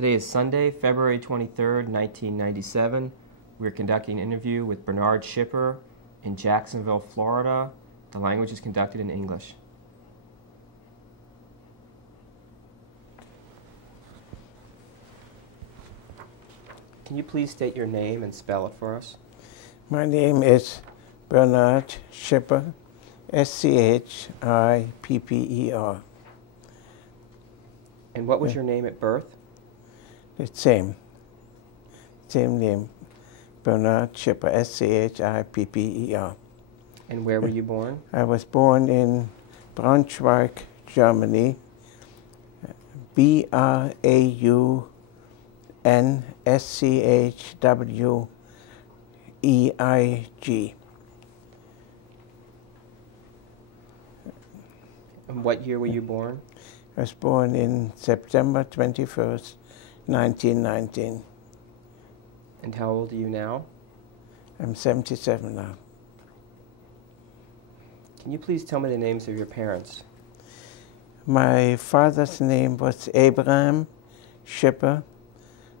Today is Sunday, February 23rd, 1997. We're conducting an interview with Bernard Schipper in Jacksonville, Florida. The language is conducted in English. Can you please state your name and spell it for us? My name is Bernard Schipper, S-C-H-I-P-P-E-R. And what was your name at birth? The same name, Bernard Schipper, S-C-H-I-P-P-E-R. And where were you born? I was born in Braunschweig, Germany, B-R-A-U-N-S-C-H-W-E-I-G. And what year were you born? I was born in September 21st, 1919. And how old are you now? I'm 77 now. Can you please tell me the names of your parents? My father's name was Abraham Schipper,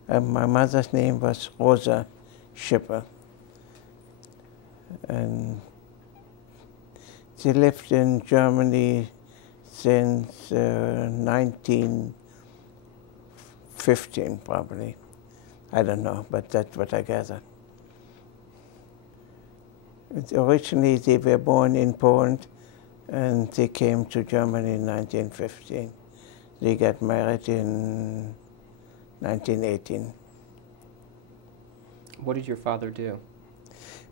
and my mother's name was Rosa Schipper. And she lived in Germany since 1915, probably. I don't know, but that's what I gather. Originally, they were born in Poland, and they came to Germany in 1915. They got married in 1918. What did your father do?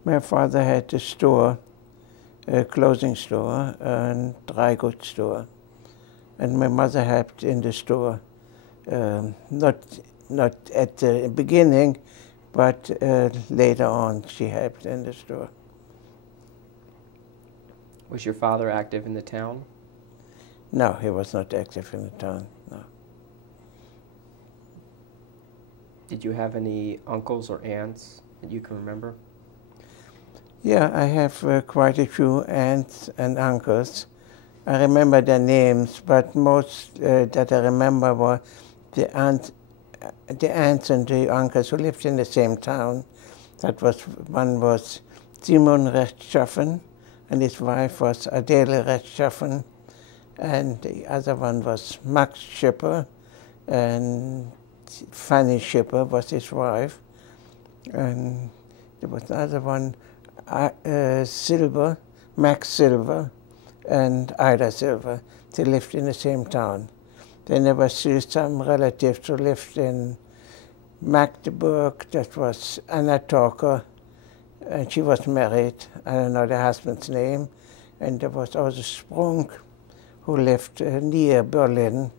My father had a store, a clothing store, and dry goods store. And my mother helped in the store, not at the beginning, but later on she helped in the store. Was your father active in the town? No, he was not active in the town, no. Did you have any uncles or aunts that you can remember? Yeah, I have quite a few aunts and uncles. I remember their names, but most that I remember were the aunts and the uncles who lived in the same town. One was Simon Rechtschaffen, and his wife was Adele Rechtschaffen, and the other one was Max Schipper, and Fanny Schipper was his wife, and there was another one, Silver, Max Silver, and Ida Silver. They lived in the same town. Then there was some relatives who lived in Magdeburg. That was Anna Talker, and she was married. I don't know the husband's name. And there was also Sprung, who lived near Berlin.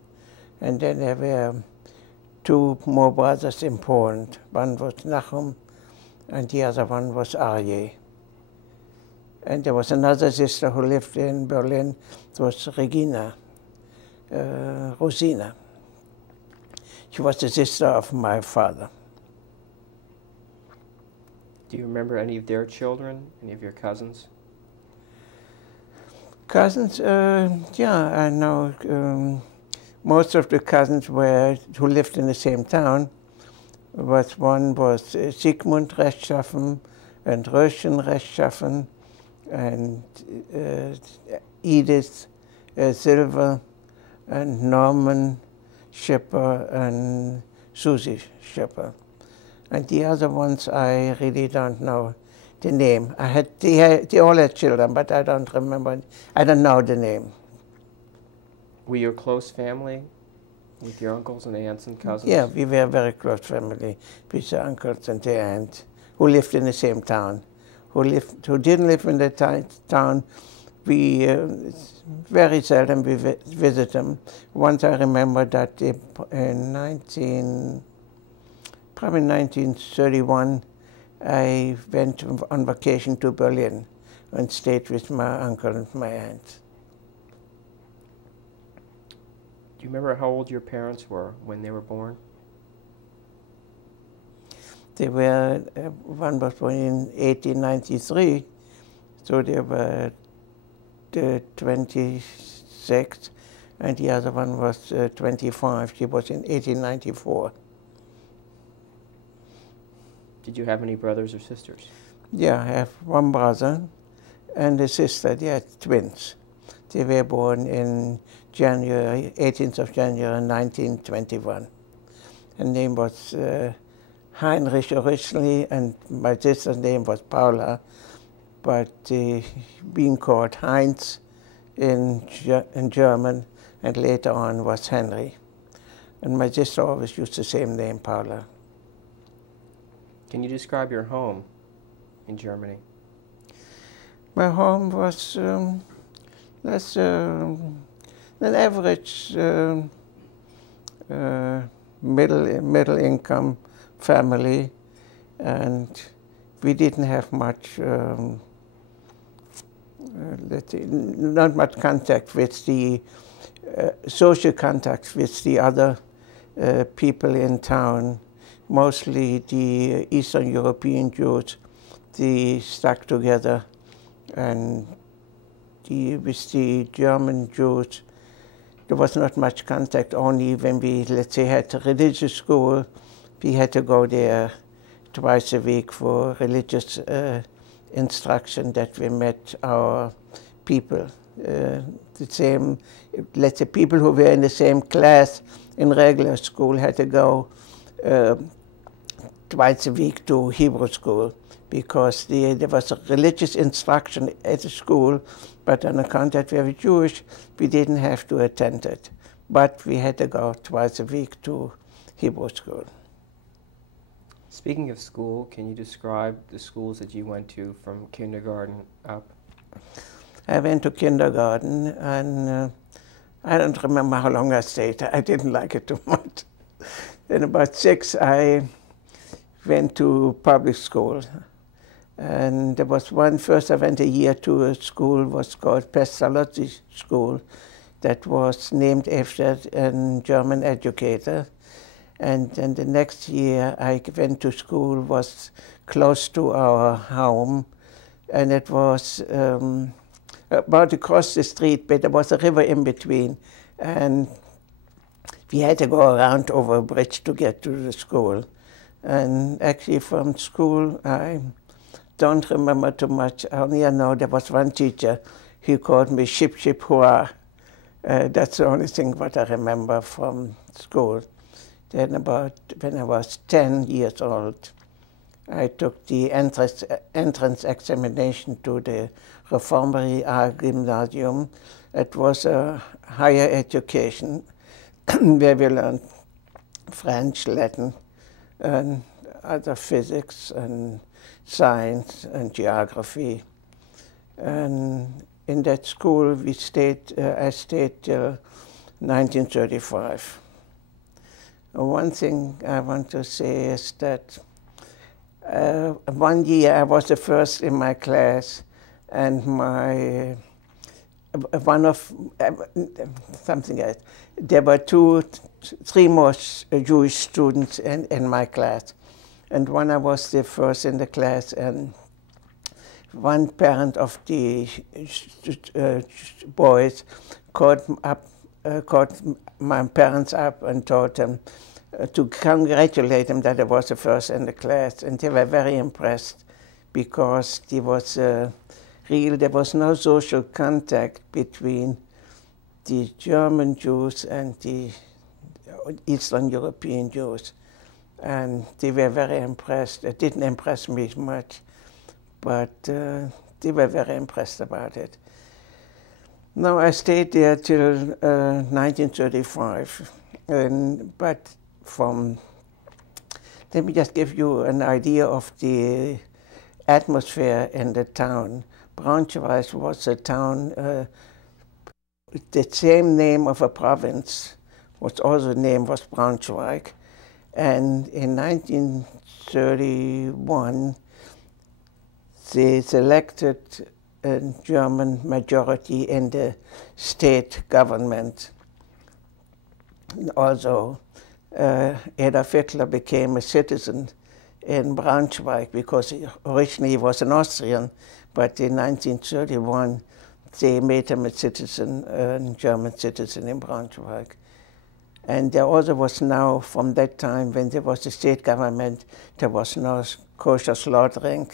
And then there were two more brothers in Poland. One was Nachum, and the other one was Arje. And there was another sister who lived in Berlin. It was Regina, Rosina. She was the sister of my father. Do you remember any of their children, any of your cousins? Cousins, yeah, I know most of the cousins who lived in the same town. One was Sigmund Rechtschaffen and Röschen Rechtschaffen and Edith Silver and Norman Schipper and Susie Schipper. And the other ones, I really don't know the name. They all had children, but I don't remember. I don't know the name. Were you a close family with your uncles and aunts and cousins? Yeah, we were a very close family with the uncles and the aunts who lived in the same town. Who didn't live in the town, we very seldom we visit them. Once I remember that in probably 1931, I went on vacation to Berlin and stayed with my uncle and my aunt. Do you remember how old your parents were when they were born? They were, one was born in 1893, so they were 26, and the other one was 25. She was in 1894. Did you have any brothers or sisters? Yeah, I have one brother and a sister. They are twins. They were born in January, 18th of January 1921. Her name was Heinrich originally, and my sister's name was Paula, but being called Heinz in German, and later on was Henry. And my sister always used the same name, Paula. Can you describe your home in Germany? My home was that's an average middle income family, and we didn't have much, not much contact with the social contact with the other people in town. Mostly the Eastern European Jews, they stuck together, and with the German Jews, there was not much contact. Only when we, let's say, had a religious school, we had to go there twice a week for religious instruction, that we met our people. The same, let's say, people who were in the same class in regular school had to go twice a week to Hebrew school, because there was a religious instruction at the school, but on account that we were Jewish, we didn't have to attend it. But we had to go twice a week to Hebrew school. Speaking of school, can you describe the schools that you went to from kindergarten up? I went to kindergarten, and I don't remember how long I stayed. I didn't like it too much. Then about 6, I went to public school. And there was one, first I went a year to a school, was called Pestalozzi School, that was named after a German educator. And then the next year I went to school, was close to our home, and it was about across the street, but there was a river in between, and we had to go around over a bridge to get to the school. And actually from school, I don't remember too much. Only I know there was one teacher, he called me Ship, Ship, Hurrah. That's the only thing what I remember from school. Then about when I was 10 years old, I took the entrance examination to the Reformatory Gymnasium. It was a higher education where we learned French, Latin, and other physics and science and geography. And in that school we stayed, I stayed till 1935. One thing I want to say is that one year I was the first in my class, and my something else. There were 3 more Jewish students in my class, and when I was the first in the class, and one parent of the boys called my parents up and told them to congratulate them that I was the first in the class, and they were very impressed, because there was no social contact between the German Jews and the Eastern European Jews, and they were very impressed. It didn't impress me much, but they were very impressed about it. Now I stayed there till 1935, but let me just give you an idea of the atmosphere in the town. Braunschweig was a town, the same name of a province, was also name was Braunschweig, and in 1931 they selected a German majority in the state government. Also, Adolf Hitler became a citizen in Braunschweig, because originally he was an Austrian, but in 1931 they made him a citizen, a German citizen in Braunschweig. And there also was now, from that time when there was the state government, there was no kosher slaughtering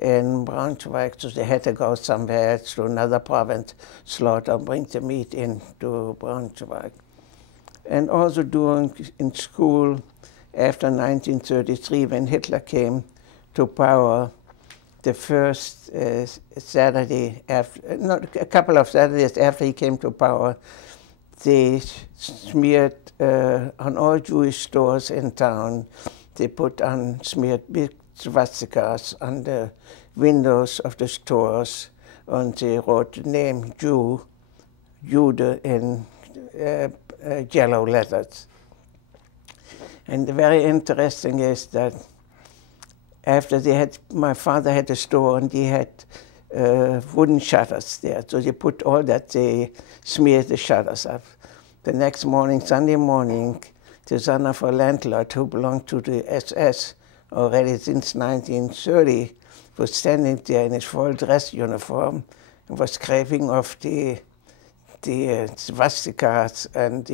in Braunschweig, so they had to go somewhere else to another province, slaughter, bring the meat into Braunschweig. And also in school, after 1933, when Hitler came to power, the first Saturday, a couple of Saturdays after he came to power, they smeared on all Jewish stores in town, they smeared big swastikas on the windows of the stores, and they wrote the name Jude in yellow letters. And very interesting is that after my father had a store and he had wooden shutters there. So they put all that, they smeared the shutters up. The next morning, Sunday morning, the son of a landlord who belonged to the SS already since 1930 was standing there in his full dress uniform and was scraping off the swastikas and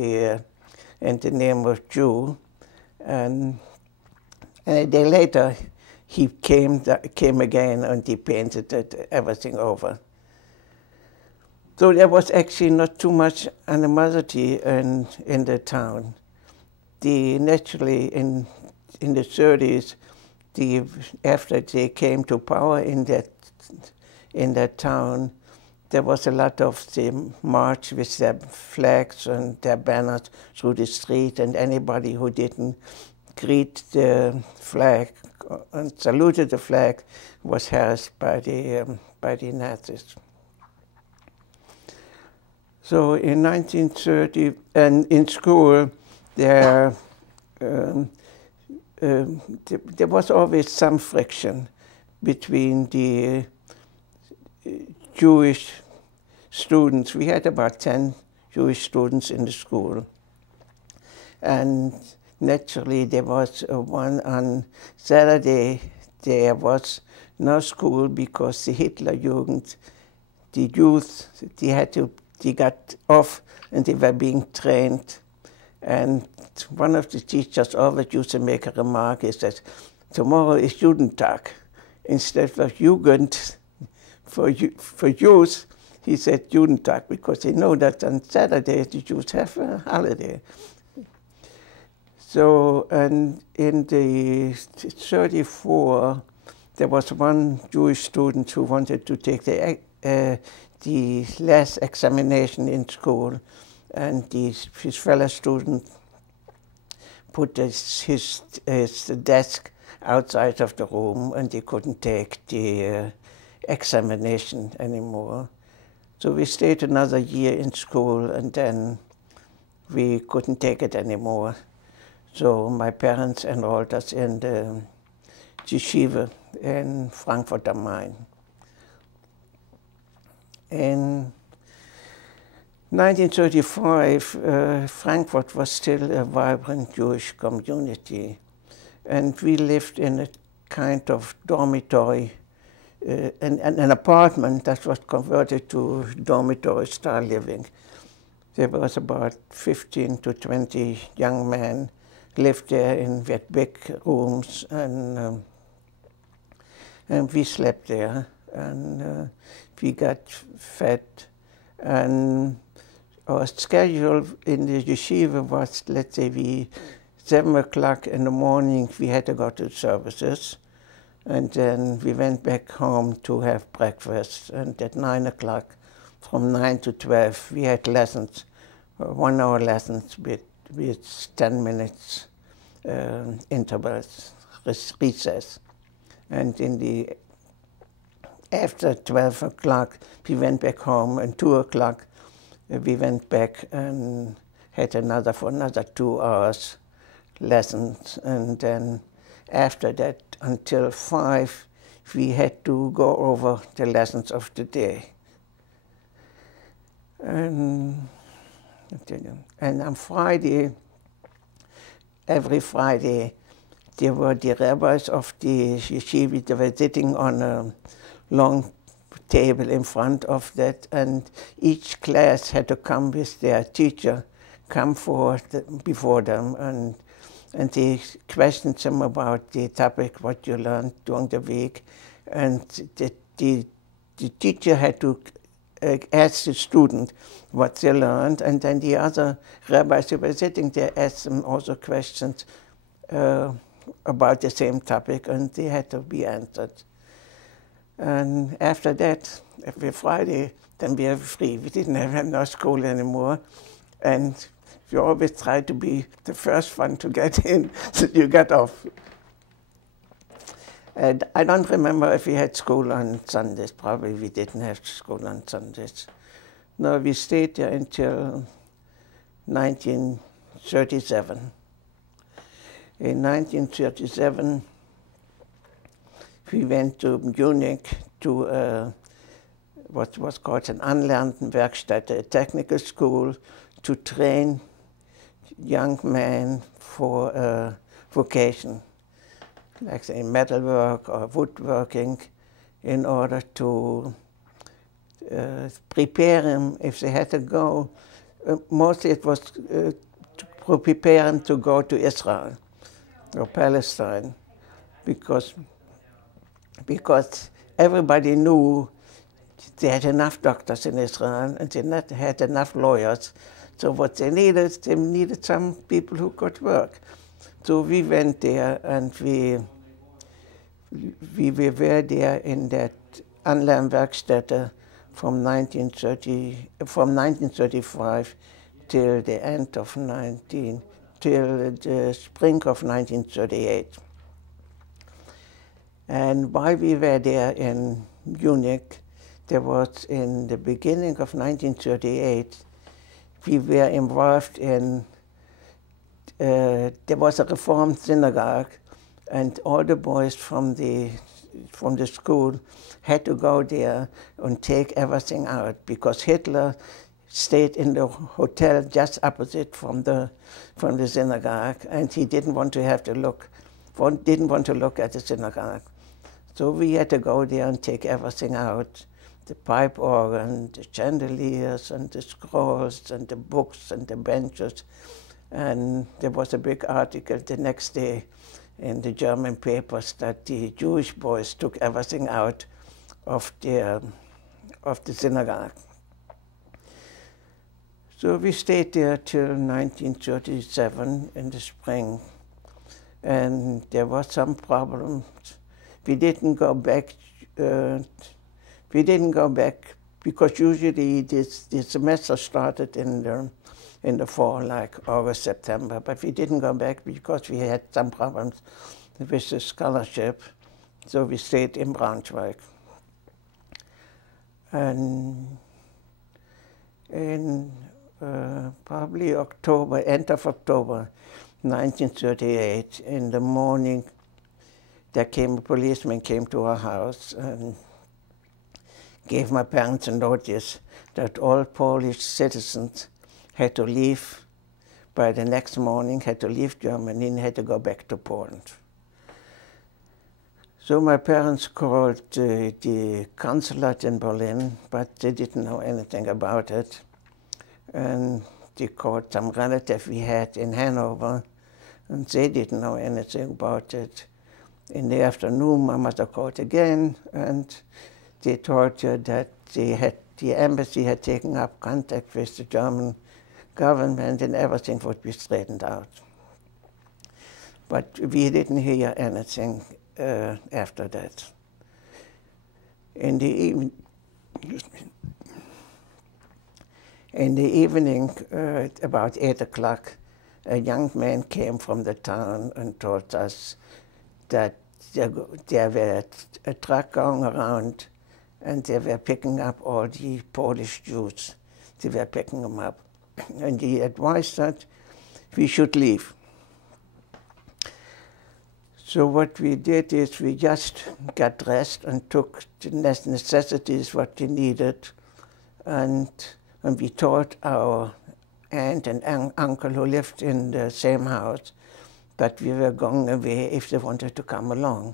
the name of Jew. And a day later, he came again and he painted everything over. So there was actually not too much animosity in the town. Naturally, in the 30s, after they came to power in that town, there was a lot of the march with their flags and their banners through the street, and anybody who didn't greet the flag and saluted the flag was harassed by the Nazis. So in 1930, and in school, there was always some friction between the Jewish students. We had about 10 Jewish students in the school. And naturally, there was one on Saturday, there was no school because the Hitlerjugend, the youth, they got off and they were being trained. And one of the teachers always used to make a remark, he says, tomorrow is Judentag. Instead of Jugend for youth, he said Judentag, because they know that on Saturday the Jews have a holiday. So, and in the 34, there was one Jewish student who wanted to take the last examination in school, and his fellow student put his desk outside of the room, and he couldn't take the examination anymore. So we stayed another year in school, and then we couldn't take it anymore. So my parents enrolled us in the yeshiva in Frankfurt am Main. In 1935, Frankfurt was still a vibrant Jewish community, and we lived in a kind of dormitory, an apartment that was converted to dormitory-style living. There was about 15 to 20 young men lived there in that big rooms, and we slept there, and we got fed. And our schedule in the yeshiva was, let's say, 7 o'clock in the morning, we had to go to services, and then we went back home to have breakfast, and at 9 o'clock, from 9 to 12, we had lessons, 1 hour lessons with 10 minutes intervals, recess. And after 12 o'clock, we went back home, and 2 o'clock, we went back and had for another 2 hours lessons. And then after that, until 5, we had to go over the lessons of the day. And on Friday, every Friday, there were the rabbis of the yeshiva. They were sitting on a long table in front of that, and each class had to come with their teacher, come before them, and he questioned them about the topic, what you learned during the week, and the teacher had to ask the student what they learned, and then the other rabbis who were sitting there asked them also questions about the same topic, and they had to be answered. And after that, every Friday, then we were free. We didn't have no school anymore, and we always tried to be the first one to get in, so you got off. And I don't remember if we had school on Sundays. Probably we didn't have school on Sundays. No, we stayed there until 1937. In 1937, we went to Munich to what was called an Anlernenwerkstatt, a technical school to train young men for vocation, like say metalwork or woodworking, in order to prepare them if they had to go. Mostly it was to prepare them to go to Israel or Palestine, because everybody knew they had enough doctors in Israel and they had enough lawyers. So what they needed some people who could work. So we went there, and we were there in that Anlernwerkstätte from 1935 till the end of till the spring of 1938. And while we were there in Munich, there was, in the beginning of 1938, we were involved in, there was a Reformed synagogue, and all the boys from the school had to go there and take everything out, because Hitler stayed in the hotel just opposite from the synagogue, and he didn't want to have to look at the synagogue. So we had to go there and take everything out. The pipe organ, the chandeliers, and the scrolls, and the books, and the benches. And there was a big article the next day in the German papers that the Jewish boys took everything out of the synagogue. So we stayed there till 1937 in the spring, and there was some problems. We didn't go back. Because usually the semester started in the fall, like August, September. But we didn't go back because we had some problems with the scholarship. So we stayed in Braunschweig. And in probably end of October 1938, in the morning, a policeman came to our house and gave my parents a notice that all Polish citizens had to leave by the next morning, had to leave Germany and had to go back to Poland. So my parents called the consulate in Berlin, but they didn't know anything about it. And they called some relative we had in Hanover, and they didn't know anything about it. In the afternoon, my mother called again, and they told her that the embassy had taken up contact with the German government and everything would be straightened out. But we didn't hear anything after that. In the evening, about 8 o'clock, a young man came from the town and told us that there were a truck going around and they were picking up all the Polish Jews. They were picking them up. And he advised that we should leave. So what we did is we just got dressed and took the necessities, what we needed, and we told our aunt and uncle who lived in the same house that we were going away if they wanted to come along.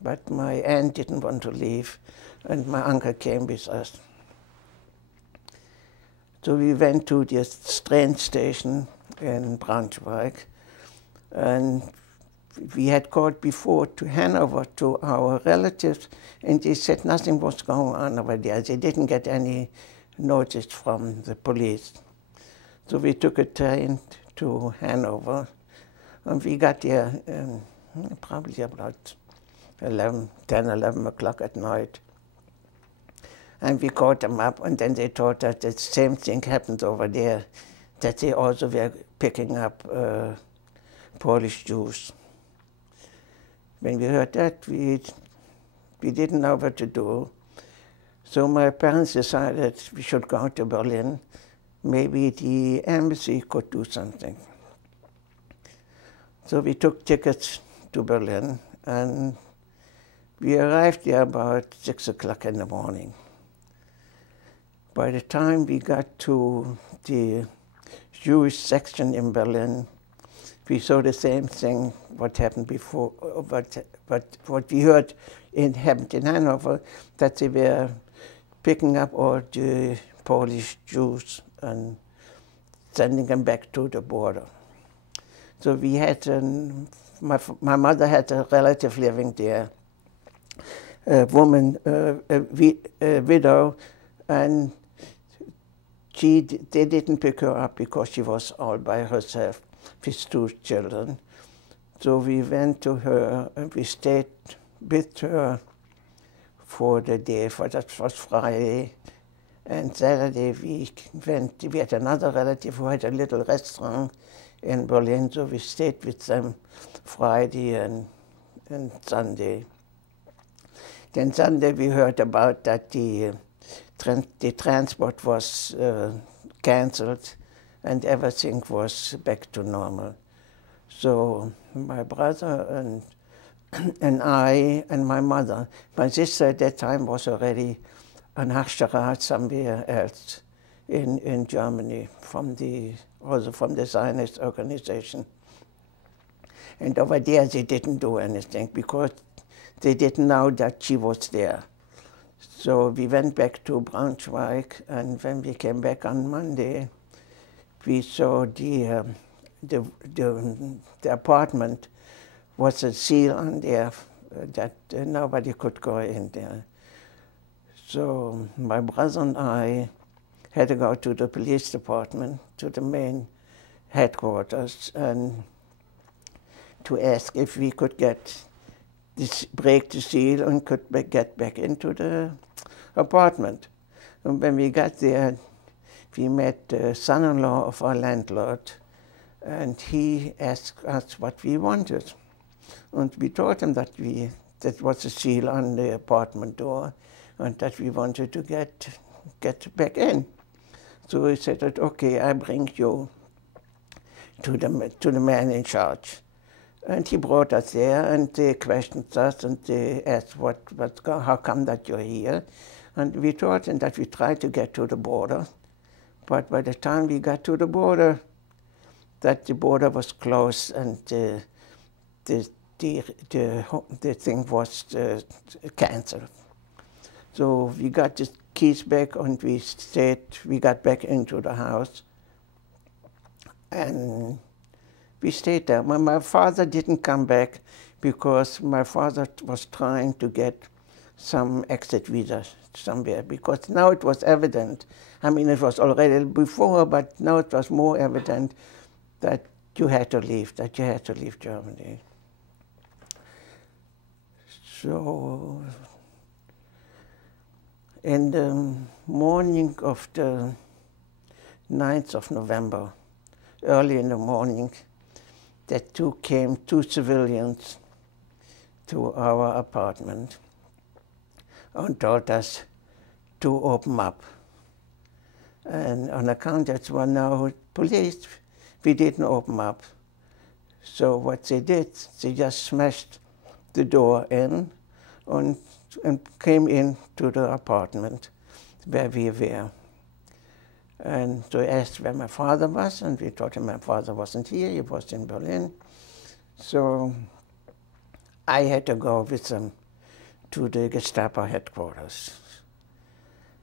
But my aunt didn't want to leave, and my uncle came with us. So we went to this train station in Braunschweig, And we had called before to Hanover to our relatives, and they said nothing was going on over there. They didn't get any notice from the police. So we took a train to Hanover, and we got there probably about 10, 11 o'clock at night. And we called them up, and then they told us that the same thing happened over there, that they also were picking up Polish Jews. When we heard that, we didn't know what to do. So my parents decided we should go to Berlin. Maybe the embassy could do something. So we took tickets to Berlin, and we arrived there about 6 o'clock in the morning. By the time we got to the Jewish section in Berlin, we saw the same thing what happened before, what we heard happened in Hanover, that they were picking up all the Polish Jews and sending them back to the border. So we had, my mother had a relative living there, a woman, a widow, and they didn't pick her up because she was all by herself with 2 children. So we went to her and we stayed with her for the day, for that was Friday. And Saturday we had another relative who had a little restaurant in Berlin, so we stayed with them Friday and Sunday. Then Sunday we heard about that the transport was cancelled and everything was back to normal. So my brother and I and my mother, my sister at that time was already an Hachsterat somewhere else in Germany, also from the Zionist organization. And over there they didn't do anything because they didn't know that she was there. So we went back to Braunschweig, and when we came back on Monday, we saw the apartment was a seal on there that nobody could go in there. So my brother and I had to go to the police department, to the main headquarters, and to ask if we could break the seal and could get back into the apartment. And when we got there, we met the son-in-law of our landlord, and he asked us what we wanted. And we told him that was a seal on the apartment door, and that we wanted to get back in. So he said that, okay, I bring you to the man in charge. And he brought us there, and they questioned us, and they asked how come that you're here. And we told them that we tried to get to the border, but by the time we got to the border, that the border was closed and the thing was cancelled. So we got the keys back, and we got back into the house, and we stayed there. My father didn't come back because my father was trying to get some exit visa somewhere, because now it was evident, I mean it was already before, but now it was more evident that you had to leave Germany. So in the morning of the 9th of November, early in the morning, two civilians to our apartment and told us to open up. And on account that there were no police, we didn't open up. So what they did, they just smashed the door in and came into the apartment where we were. And they asked where my father was, and we told him my father wasn't here, he was in Berlin. So I had to go with them to the Gestapo headquarters.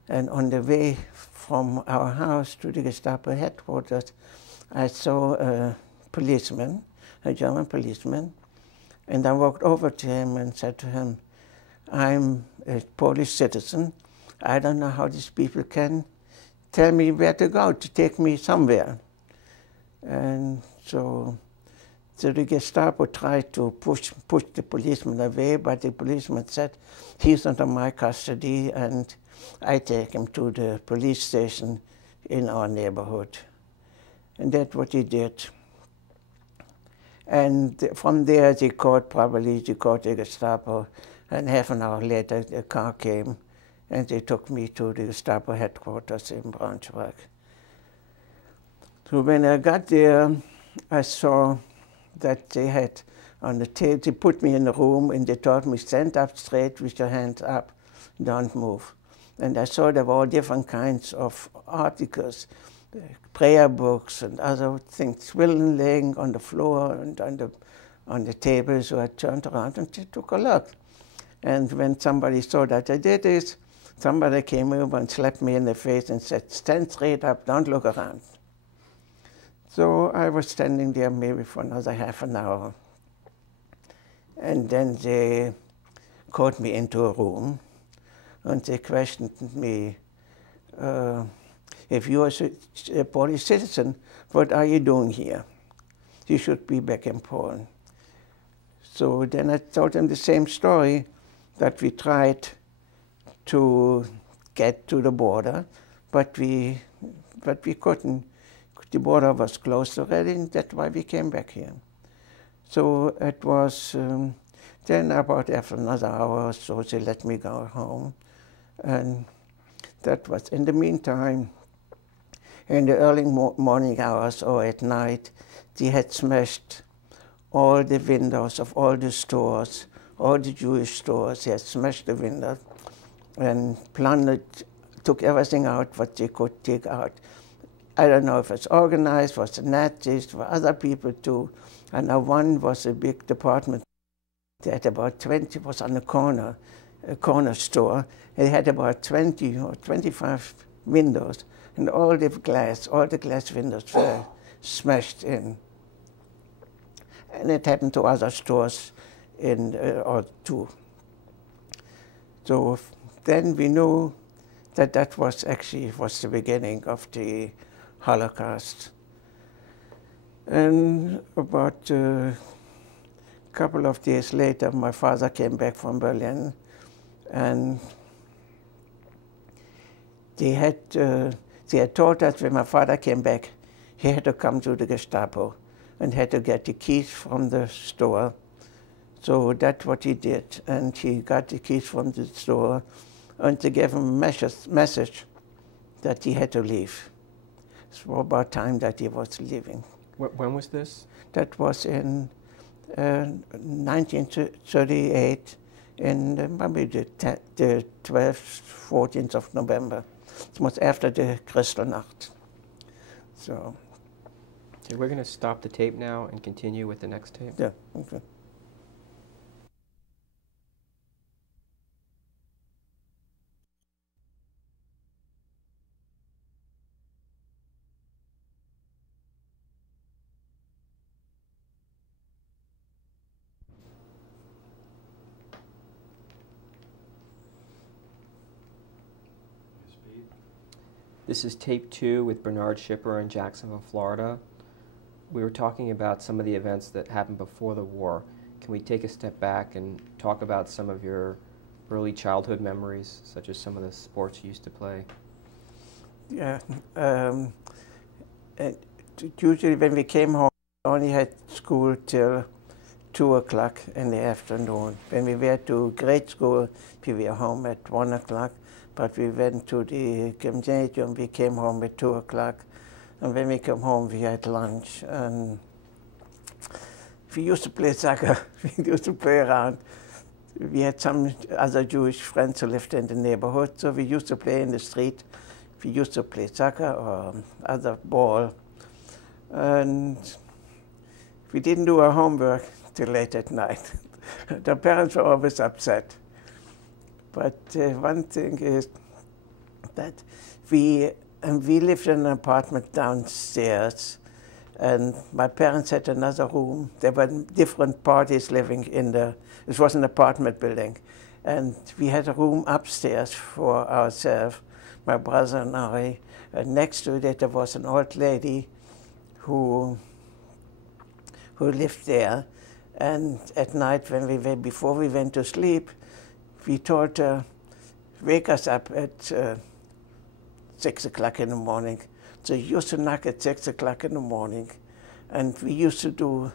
And on the way from our house to the Gestapo headquarters, I saw a policeman a German policeman. And I walked over to him and said to him, I'm a Polish citizen. I don't know how these people can tell me where to go, to take me somewhere. And so the Gestapo tried to push the policeman away, but the policeman said, he's under my custody and I take him to the police station in our neighborhood. And that's what he did. And from there, they called the Gestapo, and half an hour later, the car came, and they took me to the Gestapo headquarters in Braunschweig. So when I got there, I saw that they had on the table, they put me in a room, and they told me, stand up straight with your hands up, don't move. And I saw there were all different kinds of articles, prayer books and other things, laying on the floor and on the table. So I turned around and took a look. And when somebody saw that I did this, somebody came over and slapped me in the face and said, stand straight up, don't look around. So I was standing there maybe for another half an hour. And then they called me into a room and they questioned me, if you are a Polish citizen, what are you doing here? You should be back in Poland. So then I told them the same story, that we tried to get to the border, but we couldn't. The border was closed already, and that's why we came back here. So it was then about after another hour or so, they let me go home. And that was, in the meantime, in the early morning hours or at night, they had smashed all the windows of all the stores, all the Jewish stores. They had smashed the windows and plundered, took everything out what they could take out. I don't know if it's organized, was the Nazis, for other people too. And one was a big department. They had about 20, was on a corner store. It had about 20 or 25 windows, and all the glass windows were smashed in. And it happened to other stores or two. So then we knew that that was the beginning of the Holocaust. And about a couple of days later, my father came back from Berlin, and they had told us when my father came back, he had to come to the Gestapo and had to get the keys from the store. So that's what he did, and he got the keys from the store, and they gave him a message that he had to leave. It was about time that he was leaving. When was this? That was in 1938, in maybe the 12th, 14th of November. It was after the Kristallnacht. So we're going to stop the tape now and continue with the next tape. Yeah, okay. This is tape 2 with Bernard Schipper in Jacksonville, Florida. We were talking about some of the events that happened before the war. Can we take a step back and talk about some of your early childhood memories, such as some of the sports you used to play? Yeah. Usually when we came home, we only had school till 2 o'clock in the afternoon. When we went to grade school, we were home at 1 o'clock. But we went to the gymnasium, we came home at 2 o'clock. And when we came home, we had lunch. And we used to play soccer, we used to play around. We had some other Jewish friends who lived in the neighborhood, so we used to play in the street. We used to play soccer or other ball. And we didn't do our homework till late at night. The parents were always upset. But one thing is that we lived in an apartment downstairs, And my parents had another room. There were different parties living in it was an apartment building. And we had a room upstairs for ourselves, my brother and I. And next to it, there was an old lady who lived there. And at night, before we went to sleep, we told her, wake us up at 6 o'clock in the morning. So we used to knock at 6 o'clock in the morning. And we used to do,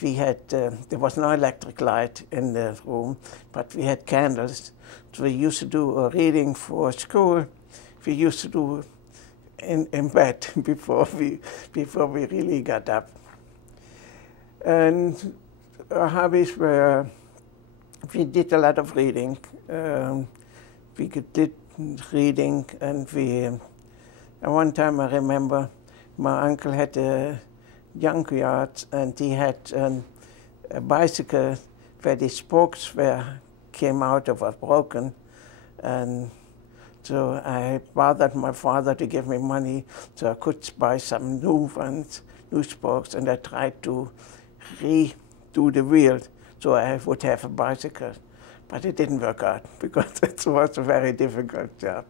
there was no electric light in the room, but we had candles. So we used to do a reading for school. We used to do in bed before we really got up. And our hobbies were, we did a lot of reading. We did reading, and at one time I remember my uncle had a junkyard, and he had a bicycle where the spokes came out or were broken. And so I bothered my father to give me money so I could buy some new ones, new spokes, and I tried to redo the wheel so I would have a bicycle. But it didn't work out because it was a very difficult job.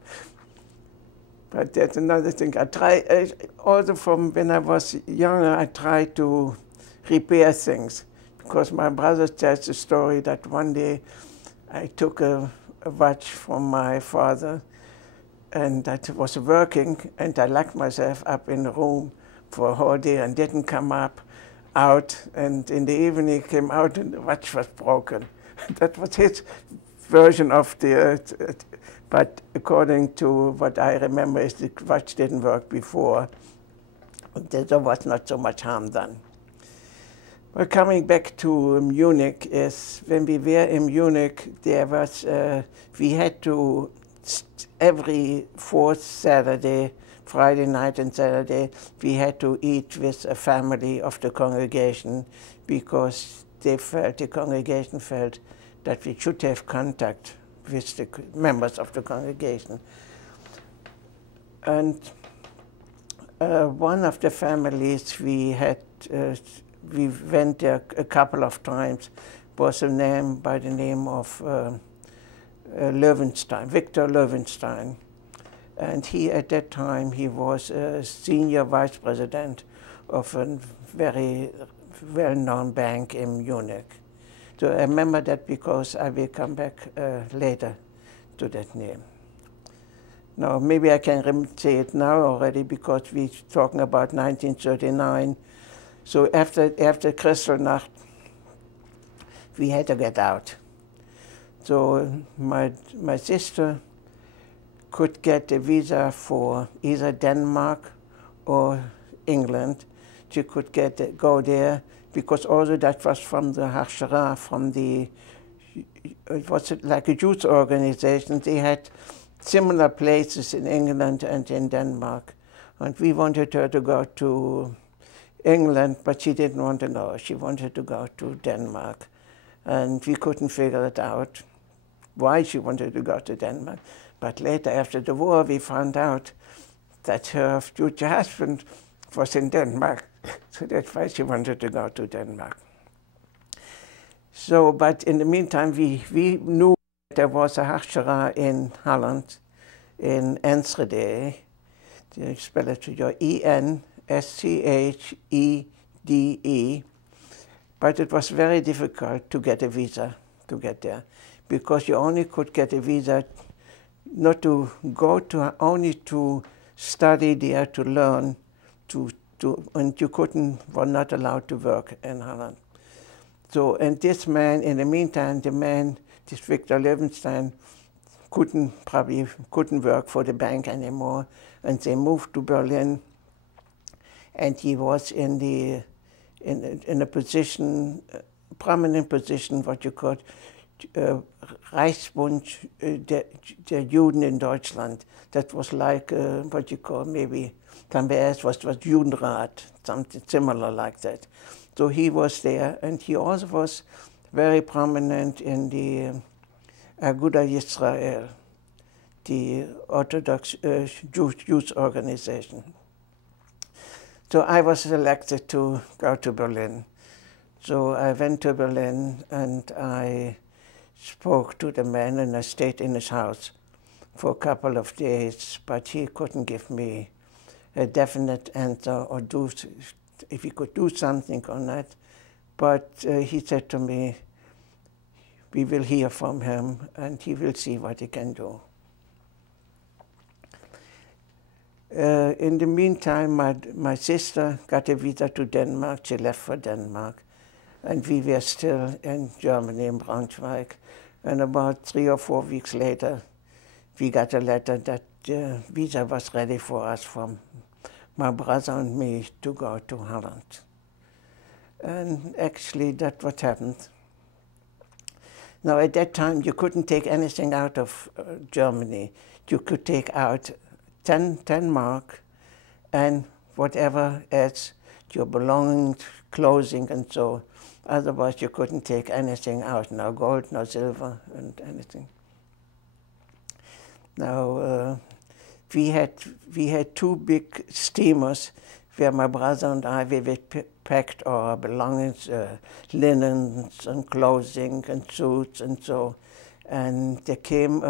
But that's another thing. Also from when I was younger, I tried to repair things. Because my brother tells the story that one day I took a watch from my father, and that was working, and I locked myself up in the room for a whole day and didn't come out, and in the evening came out and the watch was broken. That was his version of but according to what I remember is the watch didn't work before. There was not so much harm done. Well, coming back to Munich is when we were in Munich, there was, we had to, every fourth Saturday, Friday night and Saturday, we had to eat with a family of the congregation because the congregation felt that we should have contact with the members of the congregation. And one of the families we went there a couple of times was a man by the name of Löwenstein, Victor Löwenstein. And at that time, he was a senior vice president of a very well-known bank in Munich. So I remember that because I will come back later to that name. Now, maybe I can say it now already because we're talking about 1939. So after Kristallnacht, we had to get out. So my sister could get a visa for either Denmark or England. She could go there because also that was from the Hachshara, it was like a youth organization. They had similar places in England and in Denmark. And we wanted her to go to England, but she didn't want to know. She wanted to go to Denmark. And we couldn't figure it out why she wanted to go to Denmark. But later, after the war, we found out that her future husband was in Denmark. So that's why she wanted to go to Denmark. So, but in the meantime, we knew there was a Hachshara in Holland, in Enschede. You spell it to your E-N-S-C-H-E-D-E. But it was very difficult to get a visa to get there, because you only could get a visa not to go to, only to study there, to learn, and you were not allowed to work in Holland. So, and this man, in the meantime, this Victor Löwenstein, probably couldn't work for the bank anymore, and they moved to Berlin, and he was in a position, prominent position, what you call Reichsbund der Juden in Deutschland. That was like what you call maybe, Camber's was Judenrat, something similar like that. So he was there, and he also was very prominent in the Aguda Yisrael, the Orthodox Jewish organization. So I was selected to go to Berlin. So I went to Berlin and I spoke to the man and I stayed in his house for a couple of days, but he couldn't give me a definite answer or if he could do something on that. But he said to me, we will hear from him and he will see what he can do. In the meantime, my sister got a visa to Denmark. She left for Denmark. And we were still in Germany, in Braunschweig. And about 3 or 4 weeks later, we got a letter that the visa was ready for us from my brother and me to go to Holland. And actually, that's what happened. Now, at that time, you couldn't take anything out of Germany. You could take out 10 mark and whatever else, your belongings, clothing, and so. Otherwise, you couldn't take anything out, no gold, no silver, and anything. Now, we had 2 big steamers where my brother and I, we packed our belongings, linens and clothing and suits and so. And they came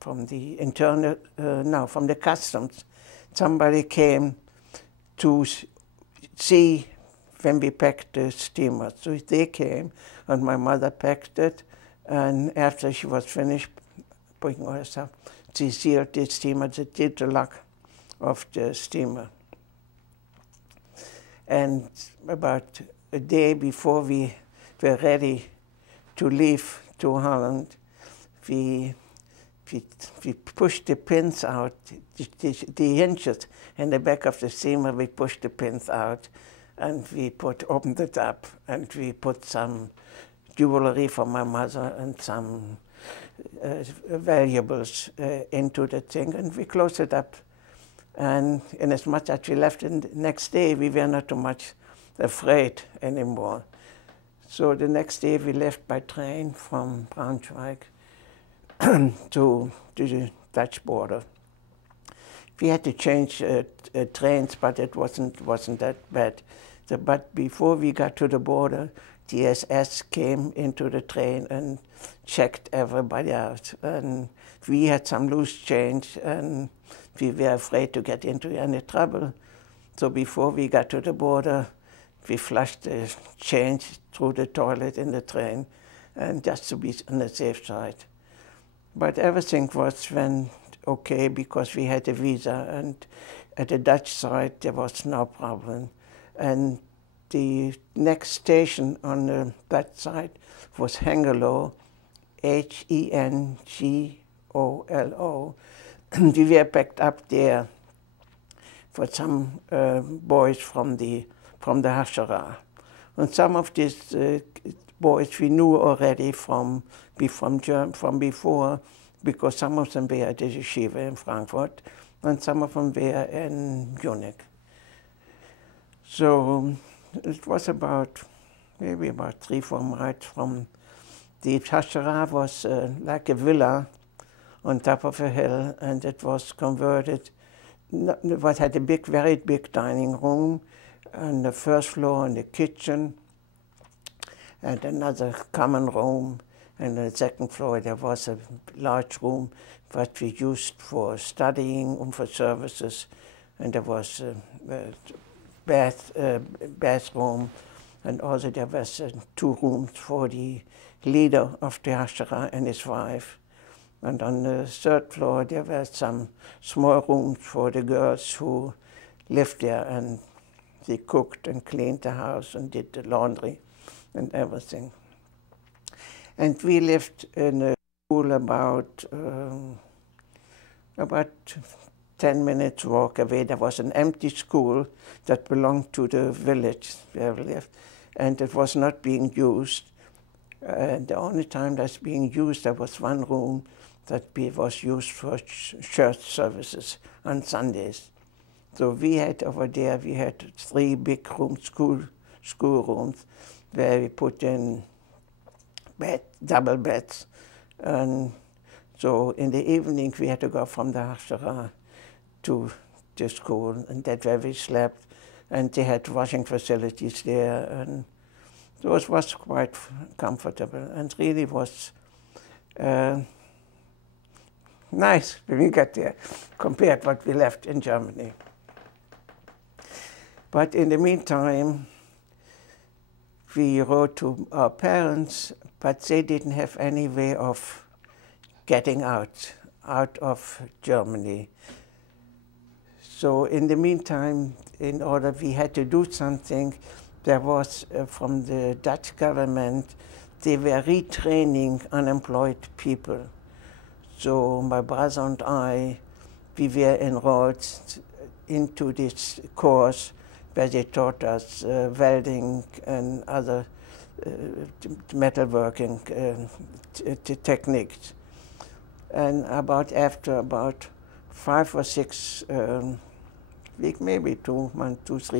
from the customs. Somebody came to see when we packed the steamer. So they came and my mother packed it. And after she was finished putting all her stuff, she sealed the steamer, she did the lock of the steamer. And about a day before we were ready to leave to Holland, we pushed the pins out, the hinges in the back of the steamer, we pushed the pins out and we opened it up and we put some jewelry for my mother and some valuables into the thing, and we closed it up. And inasmuch as we left the next day, we were not too much afraid anymore. So the next day we left by train from Braunschweig to the Dutch border. We had to change trains, but it wasn't that bad. But before we got to the border, the SS came into the train and checked everybody out. And we had some loose change, and we were afraid to get into any trouble. So before we got to the border, we flushed the change through the toilet in the train, and just to be on the safe side. But everything went okay because we had a visa, and at the Dutch side there was no problem. And the next station on the Dutch side was Hengelo, Hengolo. We were packed up there for some boys from the Hashara. And some of these boys we knew already from before, because some of them were at the yeshiva in Frankfurt, and some of them were in Munich. So it was maybe about 3-4 miles from the Hashara. Was like a villa on top of a hill, and it was converted. It had a very big dining room on the first floor, and the kitchen, and another common room. And on the second floor there was a large room that we used for studying and for services, and there was a bathroom, and also there was 2 rooms for the leader of the Hashara and his wife. And on the third floor there were some small rooms for the girls who lived there, and they cooked and cleaned the house and did the laundry and everything. And we lived in a school about 10 minutes walk away. There was an empty school that belonged to the village where we lived, and it was not being used. The only time that's being used, there was one room that was used for church services on Sundays. So we had over there, we had 3 big rooms, school rooms, where we put in double beds. And so in the evening we had to go from the Hashara to to school, and that's where we slept. And they had washing facilities there, and it was quite comfortable, and really was nice when we got there, compared what we left in Germany. But in the meantime, we wrote to our parents, but they didn't have any way of getting out of Germany. So in the meantime, in order we had to do something, there was from the Dutch government, they were retraining unemployed people. So my brother and I, we were enrolled into this course where they taught us welding and other metalworking techniques. And after about 5 or 6 weeks, maybe 3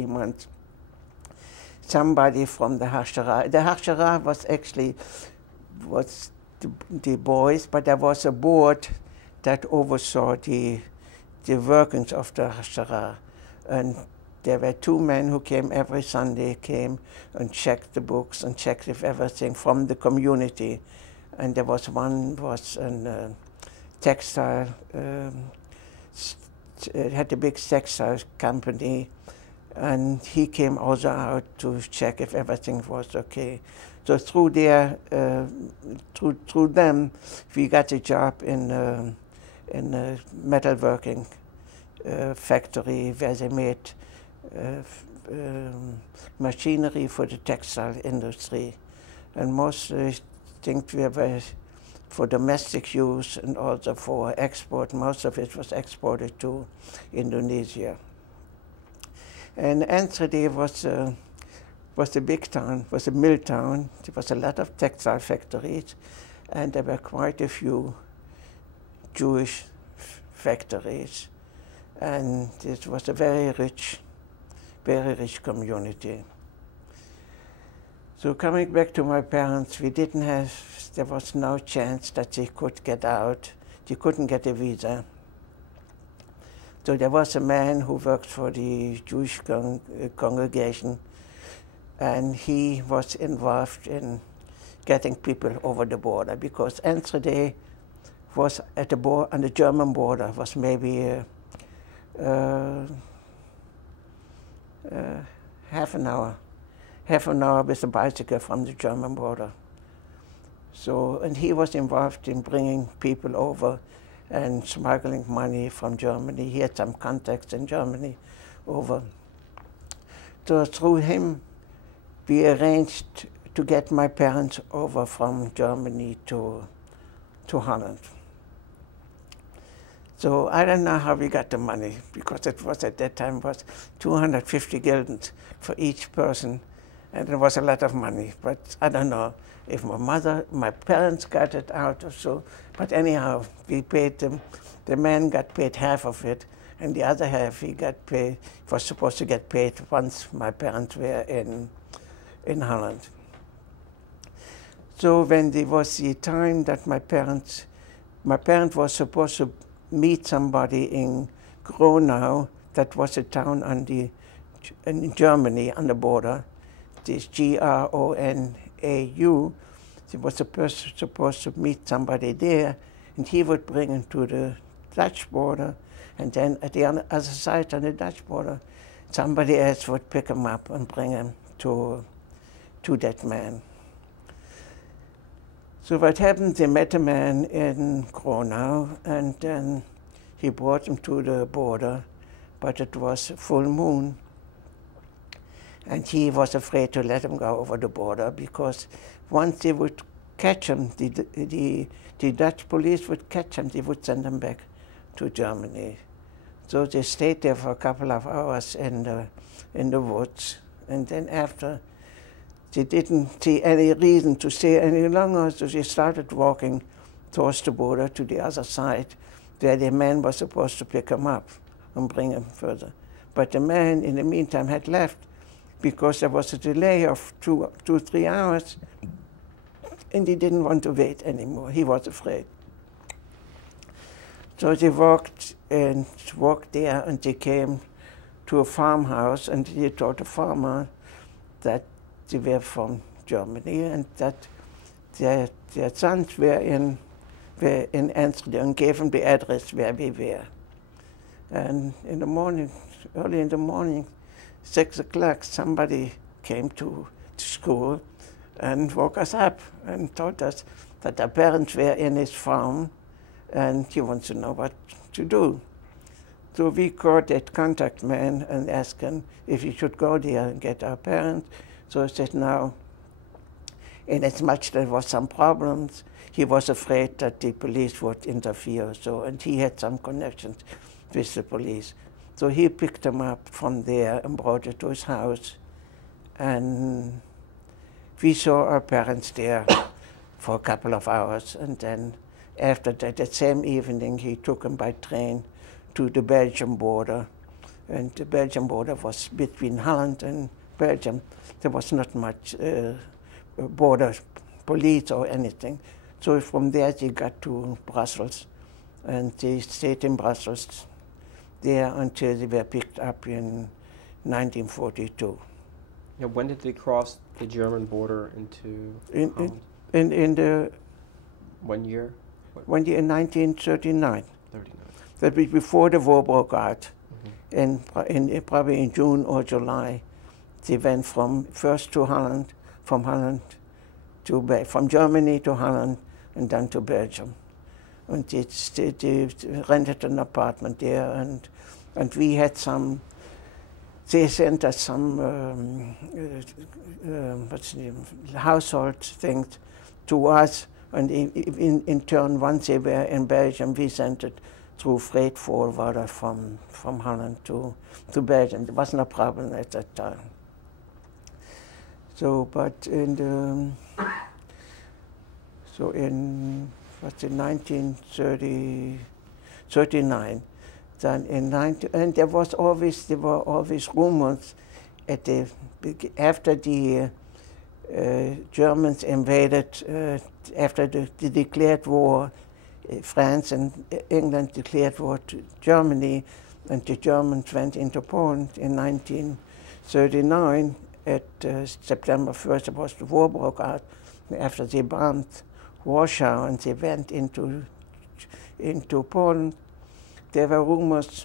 months, somebody from the Hachara. The Hachara was actually the boys, but there was a board that oversaw the workings of the Hachara. And there were 2 men who came every Sunday, came and checked the books and checked if everything from the community. And there was one was a textile, had a big textile company, and he came also out to check if everything was okay. So through them, we got a job in a metalworking factory where they made machinery for the textile industry, and mostly things were for domestic use and also for export. Most of it was exported to Indonesia. And Enschede was a big town, was a mill town. There was a lot of textile factories, and there were quite a few Jewish factories. And it was a very rich community. So coming back to my parents, there was no chance that they could get out. They couldn't get a visa. So there was a man who worked for the Jewish congregation, and he was involved in getting people over the border, because Enschede was on the German border, was maybe half an hour with a bicycle from the German border. So, and he was involved in bringing people over and smuggling money from Germany. He had some contacts in Germany over. So through him, we arranged to get my parents over from Germany to Holland. So I don't know how we got the money, because it was at that time was 250 guildens for each person, and it was a lot of money. But I don't know if my parents got it out or so. But anyhow, we paid them. The man got paid half of it, and the other half was supposed to get paid once my parents were in Holland. So when there was the time that my parent was supposed to meet somebody in Gronau, that was a town in Germany on the border, this Gronau. He was supposed to meet somebody there, and he would bring him to the Dutch border, and then at the other side on the Dutch border, somebody else would pick him up and bring him to that man. So what happened, they met a man in Gronau, and then he brought him to the border, but it was full moon. And he was afraid to let him go over the border, because once they would catch him, the Dutch police would catch him, they would send him back to Germany. So they stayed there for a couple of hours in the woods, and then after, they didn't see any reason to stay any longer, so they started walking towards the border to the other side, where the man was supposed to pick him up and bring him further. But the man, in the meantime, had left, because there was a delay of 3 hours, and he didn't want to wait anymore. He was afraid. So they walked there, and they came to a farmhouse, and he told the farmer that they were from Germany and that their sons were in Amsterdam, and gave him the address where we were. And in the morning, early in the morning, 6 o'clock, somebody came to school and woke us up and told us that our parents were in his farm and he wants to know what to do. So we called that contact man and asked him if he should go there and get our parents. So he said no. Inasmuch there was some problems, he was afraid that the police would interfere. So, and he had some connections with the police. So he picked him up from there and brought it to his house. And we saw our parents there for a couple of hours. And then after that same evening, he took him by train to the Belgian border. And the Belgian border was between Holland and Belgium. There was not much border police or anything. So from there they got to Brussels, and they stayed in Brussels there until they were picked up in 1942. Now, when did they cross the German border into Holland? In the 1 year? One year in 1939. 39. That was before the war broke out. And probably in June or July, they went first to Holland, from Germany to Holland, and then to Belgium. And they rented an apartment there, and we had some. They sent us some household things to us, and in turn, once they were in Belgium, we sent it through freight forwarder from Holland to Belgium. There was no problem at that time. So, but in 1939, then and there were always rumors after the Germans invaded, after the declared war, France and England declared war to Germany, and the Germans went into Poland in 1939. At September 1st, it was the war broke out. After they bombed Warsaw and they went into Poland, there were rumors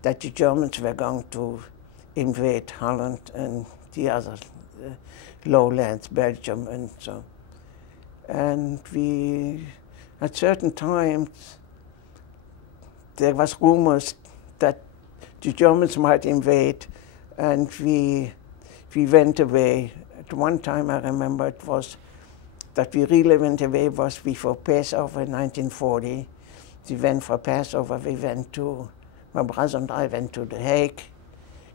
that the Germans were going to invade Holland and the other lowlands, Belgium and so. And at certain times, there was rumors that the Germans might invade, and we went away. At one time, I remember it was that we really went away was before Passover in 1940. We went for Passover. My brother and I went to The Hague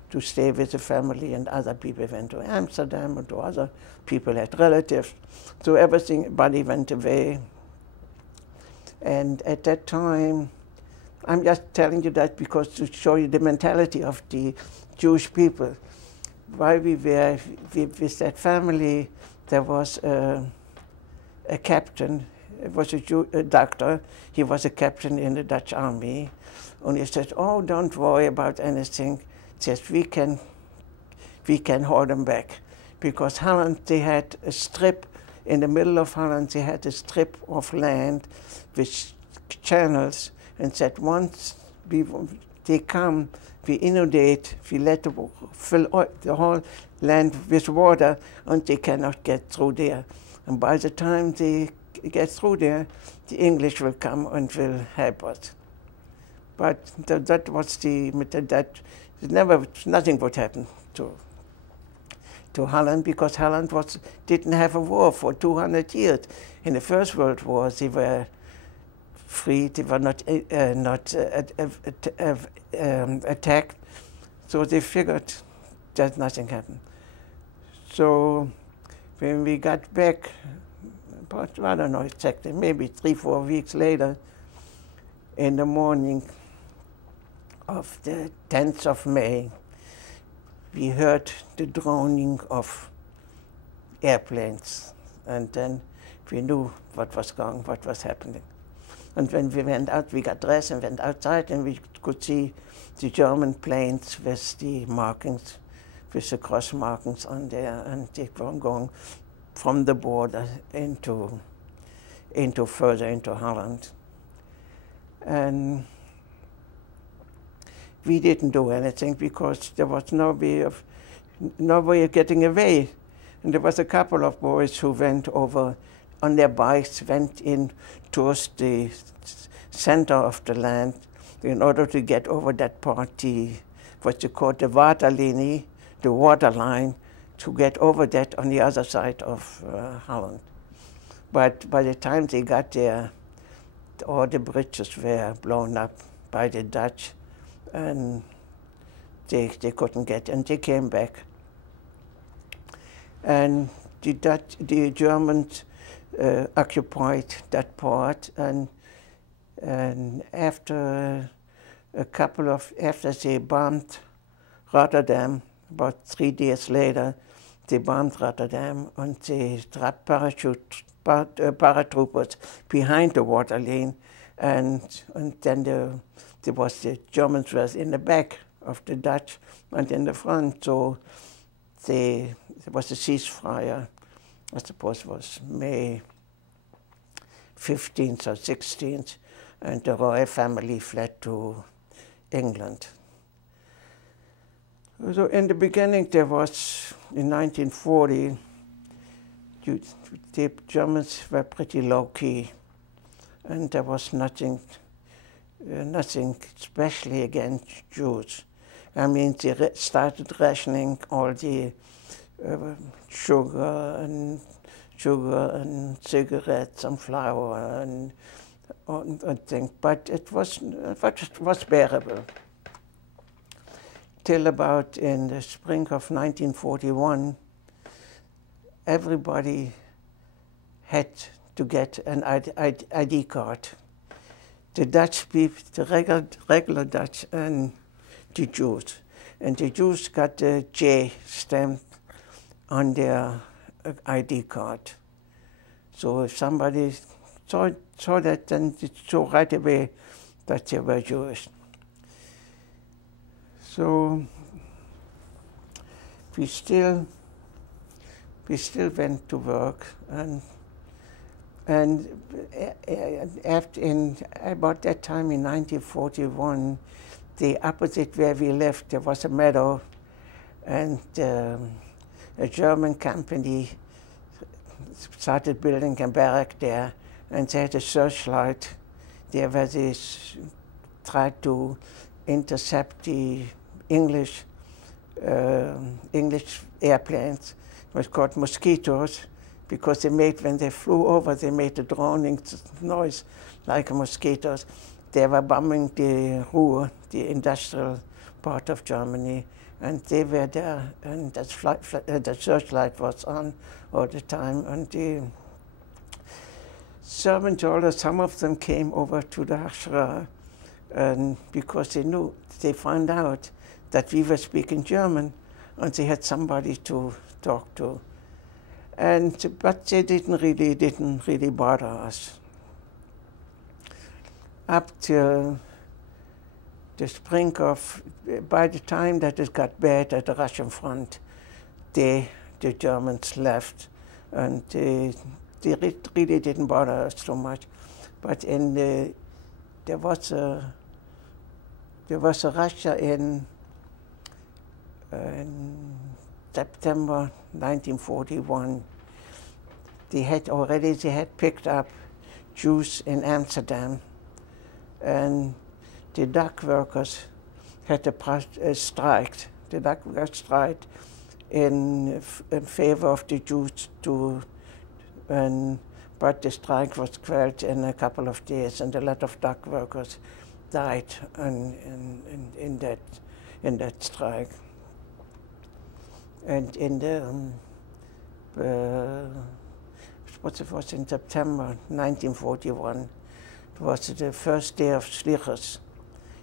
to stay with the family, and other people went to Amsterdam, and to other people had relatives. So everybody went away. And at that time, I'm just telling you that because to show you the mentality of the Jewish people. While we were with that family, there was a captain. It was a doctor. He was a captain in the Dutch army. And he said, "Oh, don't worry about anything. Just we can hold them back." Because Holland, they had a strip, in the middle of Holland, they had a strip of land with channels, and said once they come, we inundate, we let fill the whole land with water, and they cannot get through there. And by the time they get through there, the English will come and will help us. But that was nothing would happen to Holland, because Holland didn't have a war for 200 years. In the First World War, they were free, they were not attacked, so they figured that nothing happened. So when we got back, about, I don't know exactly, maybe 3-4 weeks later, in the morning of the 10th of May, we heard the droning of airplanes, and then we knew what was happening. And when we went out, we got dressed and went outside, and we could see the German planes with the markings, with the cross markings on there, and they were going from the border into further into Holland. And we didn't do anything because there was no way of getting away. And there was a couple of boys who went over on their bikes, went in towards the center of the land in order to get over that part, what you call the waterlinie, the water line, to get over that on the other side of Holland. But by the time they got there, all the bridges were blown up by the Dutch, and they couldn't get, and they came back. And the Germans occupied that part, and after after they bombed Rotterdam, about 3 days later, they bombed Rotterdam, and they dropped paratroopers behind the water lane, and then the Germans were in the back of the Dutch and in the front, so there was a ceasefire. I suppose it was May 15th or 16th, and the royal family fled to England. So in the beginning, there was, in 1940, the Germans were pretty low-key, and there was nothing especially against Jews. I mean, they started rationing all the sugar and cigarettes and flour and things, but it was bearable. Till about in the spring of 1941, everybody had to get an ID card. The Dutch people, the regular Dutch, and the Jews. And the Jews got the J stamp on their ID card. So if somebody saw that, then it saw right away that they were Jewish. So we still went to work, and about that time in 1941, the opposite where we lived, there was a meadow, and a German company started building a barrack there, and they had a searchlight there where they tried to intercept the English airplanes. It was called mosquitoes, because when they flew over, they made a droning noise like mosquitoes. They were bombing the Ruhr, the industrial part of Germany, and they were there, and the searchlight was on all the time. And the German soldiers, some of them came over to the Schipper, and because they found out that we were speaking German, and they had somebody to talk to. But they didn't really bother us. Up till the spring of, by the time that it got bad at the Russian front, the Germans left, and they really didn't bother us so much. But there was a Russia in September 1941. They had picked up Jews in Amsterdam, and the dock workers had striked. The dock workers striked in favor of the Jews but the strike was quelled in a couple of days, and a lot of dock workers died in that strike. And it was in September 1941. It was the first day of Slichers.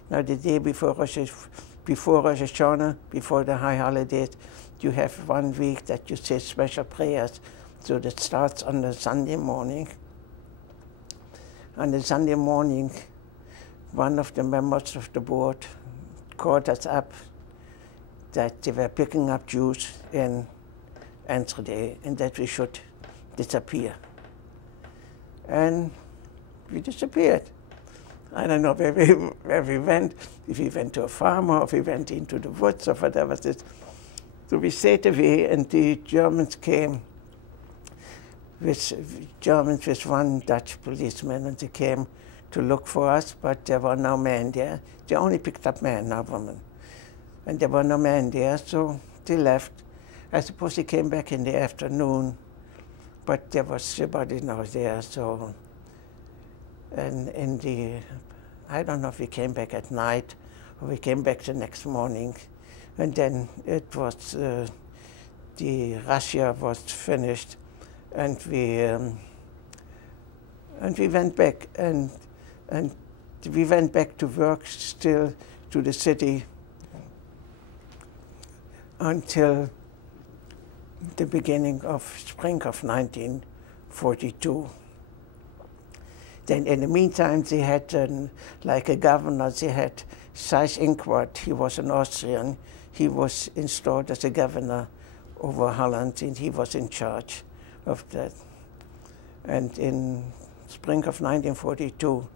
Now, the day before Rosh Hashanah, before the high holidays, you have 1 week that you say special prayers. So that starts on the Sunday morning. On a Sunday morning, one of the members of the board called us up that they were picking up Jews in Enschede and that we should disappear. And we disappeared. I don't know where we went, if we went to a farm or if we went into the woods or whatever it is. So we stayed away, and the Germans came with one Dutch policeman, and they came to look for us, but there were no men there. They only picked up men, no women. And there were no men there, so they left. I suppose they came back in the afternoon, but there was nobody now there, so. And I don't know if we came back at night or we came back the next morning. And then it was, the Russia was finished, and we went back, and we went back to work still to the city until the beginning of spring of 1942. Then in the meantime, they had like a governor, they had Seyss-Inquart, he was an Austrian. He was installed as a governor over Holland, and he was in charge of that. And in spring of 1942,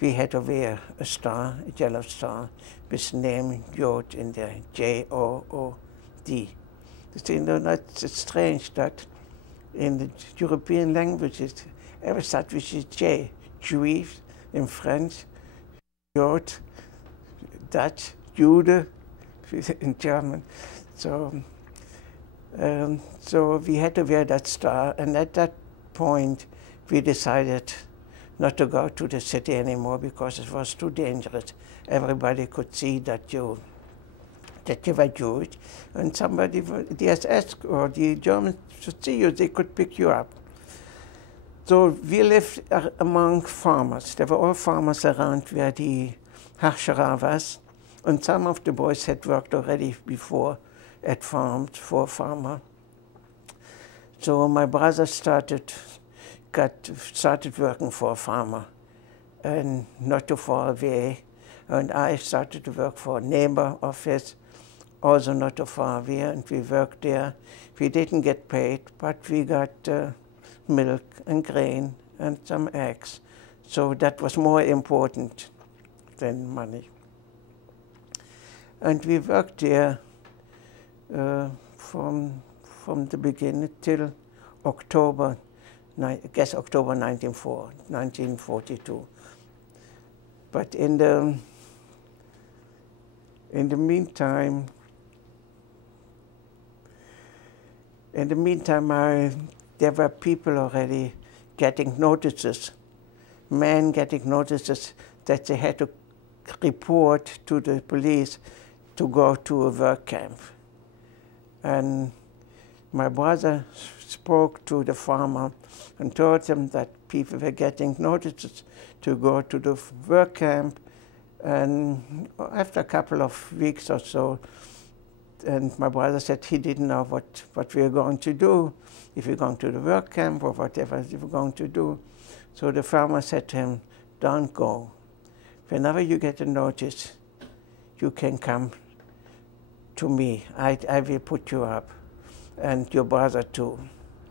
we had to wear a star, a yellow star, with name Jod in there, J-O-O-D. You know, that's strange that in the European languages, every start with a J. Juif in French, Jod, Dutch, Jude in German. So, so we had to wear that star, and at that point we decided not to go to the city anymore because it was too dangerous. Everybody could see that you were Jewish, and somebody, the SS or the Germans should see you, they could pick you up. So we lived among farmers. There were all farmers around where the Hachshara was, and some of the boys had worked already before at farms for a farmer. So my brother started working for a farmer, and not too far away. And I started to work for a neighbor of his, also not too far away, and we worked there. We didn't get paid, but we got milk and grain and some eggs. So that was more important than money. And we worked there from the beginning till October, I guess October 1942. But in the meantime, there were people already getting notices, men getting notices that they had to report to the police to go to a work camp. And my brother spoke to the farmer and told him that people were getting notices to go to the work camp. And after a couple of weeks or so, and my brother said he didn't know what we were going to do, if we're going to the work camp or whatever we were going to do. So the farmer said to him, don't go. Whenever you get a notice, you can come to me. I will put you up, and your brother too.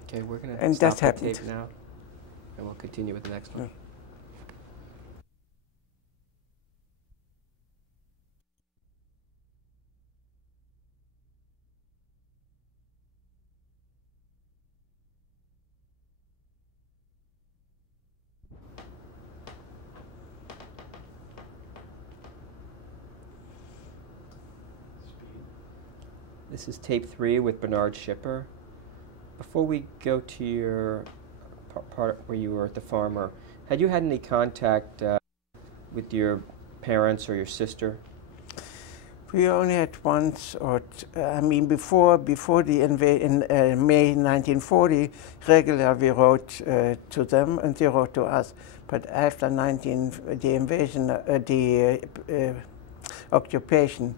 Okay, we're going to stop the tape now, and we'll continue with the next one. This is tape 3 with Bernard Schipper. Before we go to your part where you were at the farmer, had you had any contact with your parents or your sister? We only had once, or I mean, before the invasion in May 1940, regularly we wrote to them and they wrote to us. But after the invasion, the occupation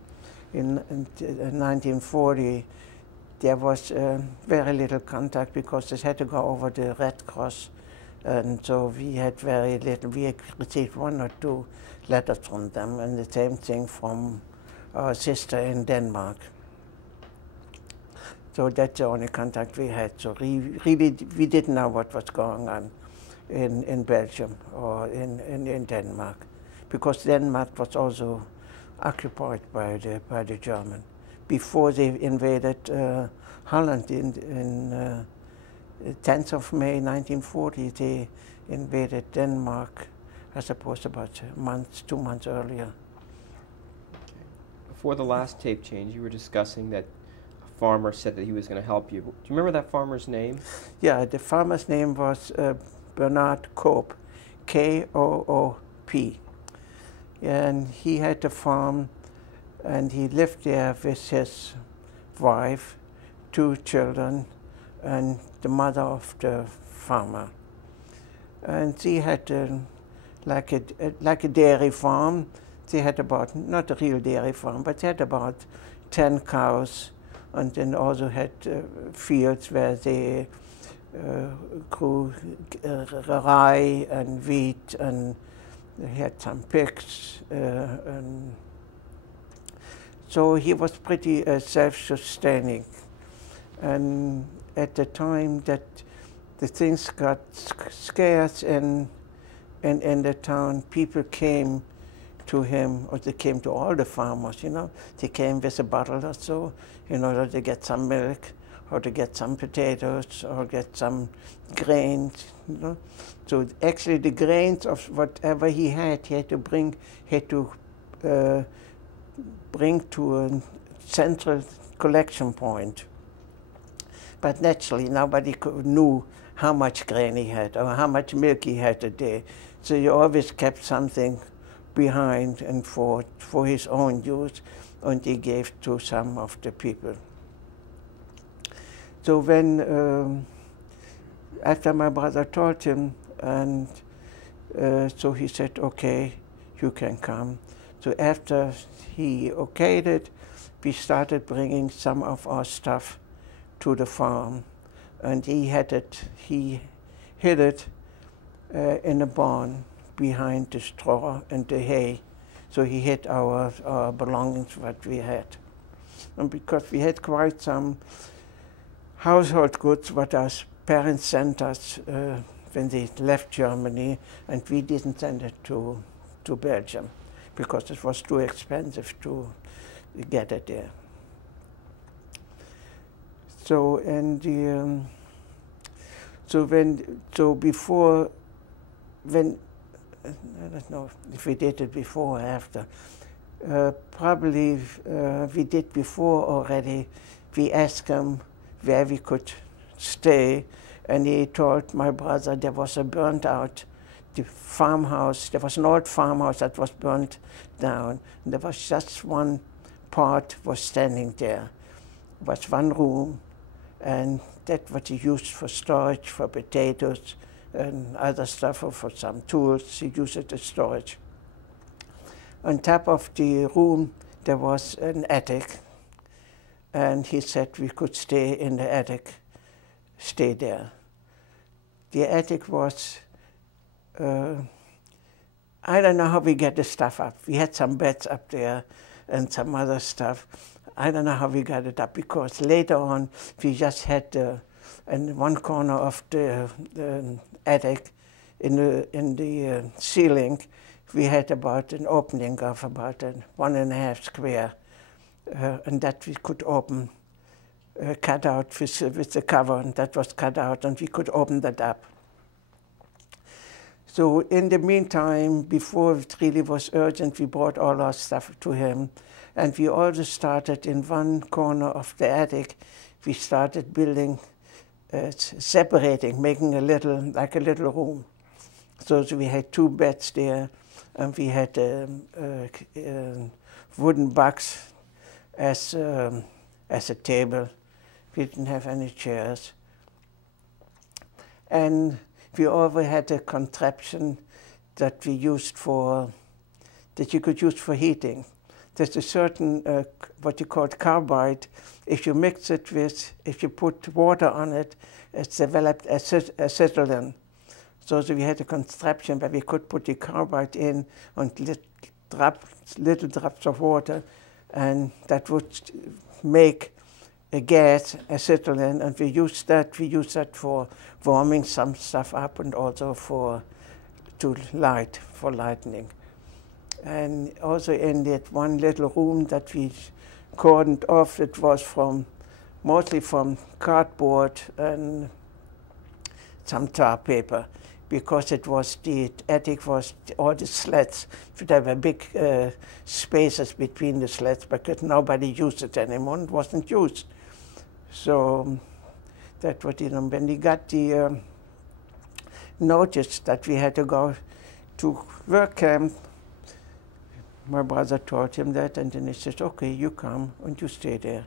in 1940, there was very little contact because they had to go over the Red Cross And so we had very little. We received 1 or 2 letters from them, and the same thing from our sister in Denmark. So that's the only contact we had. So really, we didn't know what was going on in Belgium or in Denmark, because Denmark was also occupied by the German. Before they invaded Holland in 10th of May 1940, they invaded Denmark, I suppose about 2 months earlier. Before the last tape change, you were discussing that a farmer said that he was going to help you. Do you remember that farmer's name? Yeah, the farmer's name was Bernard Koop, K-O-O-P. And he had a farm, and he lived there with his wife, 2 children, and the mother of the farmer. And she had like a dairy farm. They had about, not a real dairy farm, but they had about 10 cows, and then also had fields where they grew rye and wheat, and they had some pigs. And so he was pretty self-sustaining. And at the time that the things got scarce in the town, people came to him, or they came to all the farmers, you know. They came with a bottle or so in order to get some milk, or to get some potatoes, or get some grains, you know. So actually the grains of whatever he had to bring to a central collection point. But naturally, nobody knew how much grain he had or how much milk he had a day. So he always kept something behind and for his own use, and he gave to some of the people. So when, after my brother told him, and so he said, okay, you can come. So after he okayed it, we started bringing some of our stuff to the farm, and he hid it in a barn behind the straw and the hay. So he hid our belongings, what we had. And because we had quite some household goods what our parents sent us when they left Germany, and we didn't send it to Belgium because it was too expensive to get it there. So and the I don't know if we did it before or after. Probably we did before already. We asked him where we could stay, and he told my brother there was a burnt out the farmhouse. There was an old farmhouse that was burnt down. And there was just one part was standing there. It was one room, and that what he used for storage, for potatoes and other stuff, or for some tools. He used it as storage. On top of the room there was an attic, and he said we could stay in the attic, stay there. The attic was, I don't know how we get the stuff up. We had some beds up there and some other stuff. I don't know how we got it up, because later on we just had in one corner of the attic, in the ceiling, we had about an opening of about 1.5 square, and that we could open, cut out with the cover, and that was cut out, and we could open that up. So in the meantime, before it really was urgent, we brought all our stuff to him, and we also started in one corner of the attic. We started building, separating, making like a little room. So we had 2 beds there, and we had wooden box as a table. We didn't have any chairs. And we also had a contraption that we used that you could use for heating. There's a certain, what you call carbide. If you mix it with, if you put water on it, it's developed acetylene. So we had a contraption where we could put the carbide in and little drops of water, and that would make a gas, acetylene, and we use that for warming some stuff up and also for lightning. And also in that one little room that we cordoned off, it was mostly from cardboard and some tar paper, because the attic was all the slats. There were big spaces between the slats, because nobody used it anymore. It wasn't used. So that was it. And when we got the notice that we had to go to work camp, my brother told him that, and then he said, okay, you come and you stay there.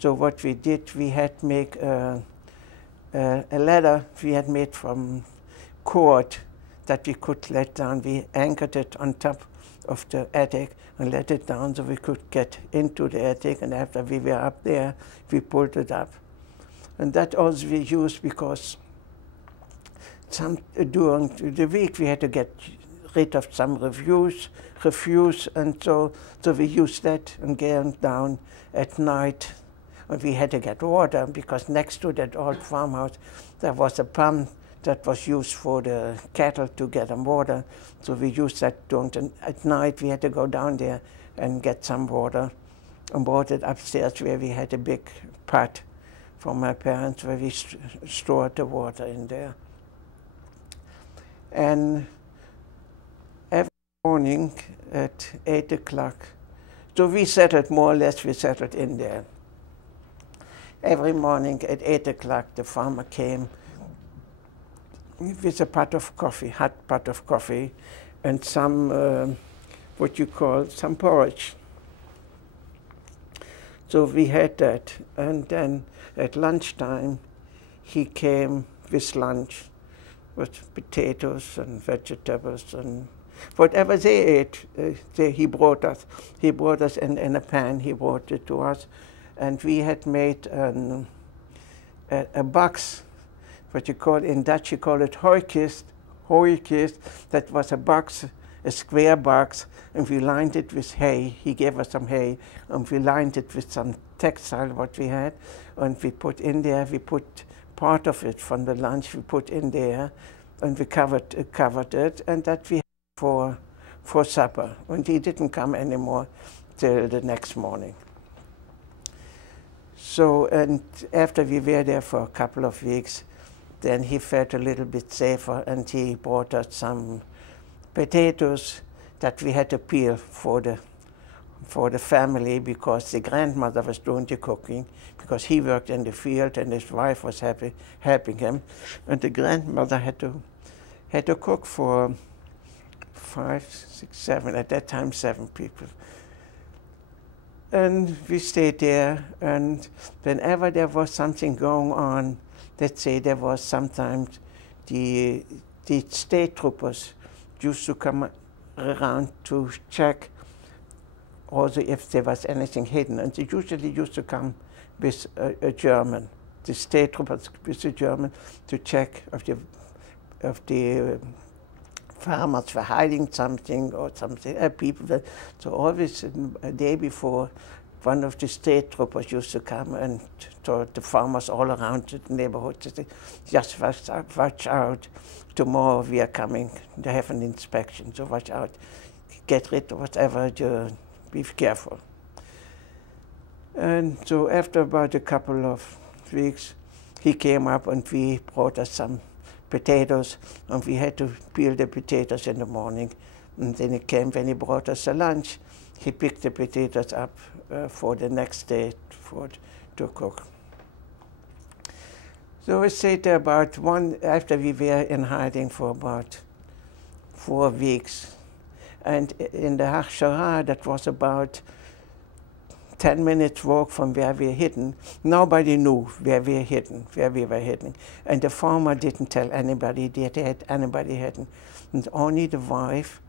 So what we did, we had make a ladder we had made from cord that we could let down. We anchored it on top of the attic and let it down so we could get into the attic, and after we were up there, we pulled it up. And that also we used because during the week we had to get rid of some refuse, and so we used that and get down at night. And we had to get water, because next to that old farmhouse there was a pump that was used for the cattle to get them water. So we used that at night. We had to go down there and get some water, and brought it upstairs where we had a big pot from my parents where we stored the water in there. And every morning at 8 o'clock, so we settled more or less, we settled in there. Every morning at 8 o'clock, the farmer came with a pot of coffee, hot pot of coffee, and some, what you call, some porridge. So we had that, and then at lunchtime, he came with lunch, with potatoes and vegetables and whatever they ate. He brought us. He brought us in a pan. He brought it to us, and we had made a box. What you call in Dutch, you call it hooikist. That was a box, a square box, and we lined it with hay. He gave us some hay, and we lined it with some textile what we had, and we put in there. We put part of it from the lunch. We put in there, and we covered it, and that we had for supper. And he didn't come anymore till the next morning. So, and after we were there for a couple of weeks, then he felt a little bit safer, and he brought us some potatoes that we had to peel for the family, because the grandmother was doing the cooking, because he worked in the field and his wife was helping him, and the grandmother had to cook for 5, 6, 7, at that time 7 people. And we stayed there, and whenever there was something going on, let's say there was sometimes the state troopers used to come around to check also if there was anything hidden, and they usually used to come with a German, the state troopers with a German, to check if the farmers were hiding something or something. So always a day before, one of the state troopers used to come and told the farmers all around the neighborhood, just watch out, tomorrow we are coming to have an inspection, so watch out, get rid of whatever, be careful. And so after about a couple of weeks, he came up and we brought us some potatoes, and we had to peel the potatoes in the morning. And then he came, when he brought us the lunch, he picked the potatoes up for the next day to cook. So we stayed there about after we were in hiding for about 4 weeks. And in the OPA Shoah, that was about 10 minutes walk from where we were hidden. Nobody knew where we were hidden. And the farmer didn't tell anybody that had anybody hidden. And only the wife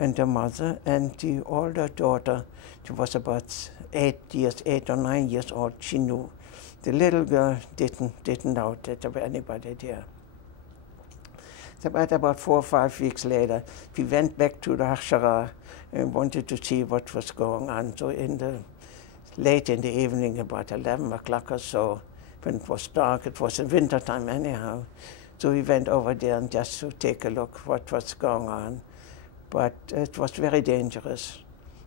and the mother and the older daughter, she was about 8 or 9 years old, she knew. The little girl didn't know that there was anybody there. about 4 or 5 weeks later, we went back to the Hachshara and wanted to see what was going on. So late in the evening, about 11 o'clock or so, when it was dark, it was in winter time anyhow. So we went over there and just to take a look what was going on. But it was very dangerous,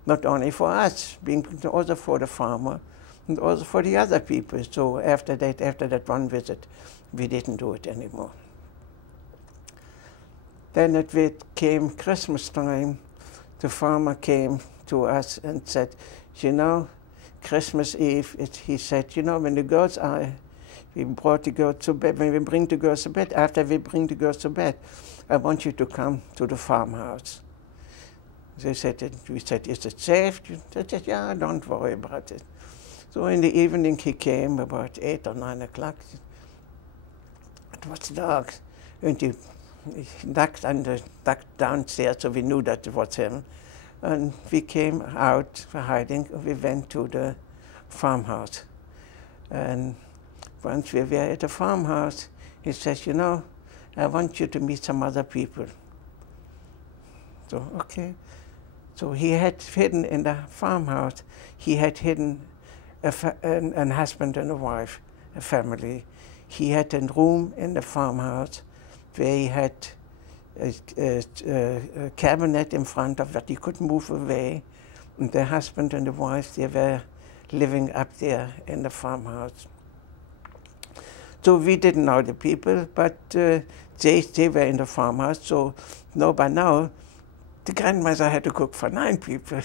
not only for us, also for the farmer, and also for the other people. So after that one visit, we didn't do it anymore. Then it came Christmas time. The farmer came to us and said, you know, Christmas Eve, he said, you know, when the girls are, we brought the girls to bed, when we bring the girls to bed, after we bring the girls to bed, I want you to come to the farmhouse. We said, is it safe? They said, yeah, don't worry about it. So in the evening he came about 8 or 9 o'clock. It was dark. And he knocked downstairs, so we knew that it was him. And we came out for hiding. We went to the farmhouse. And once we were at the farmhouse, he says, you know, I want you to meet some other people. So, okay. So he had hidden in the farmhouse, he had hidden a husband and a wife, a family. He had a room in the farmhouse where he had a cabinet in front of that he could move away. And the husband and the wife, they were living up there in the farmhouse. So we didn't know the people, but they were in the farmhouse. So no, by now, the grandmother had to cook for 9 people.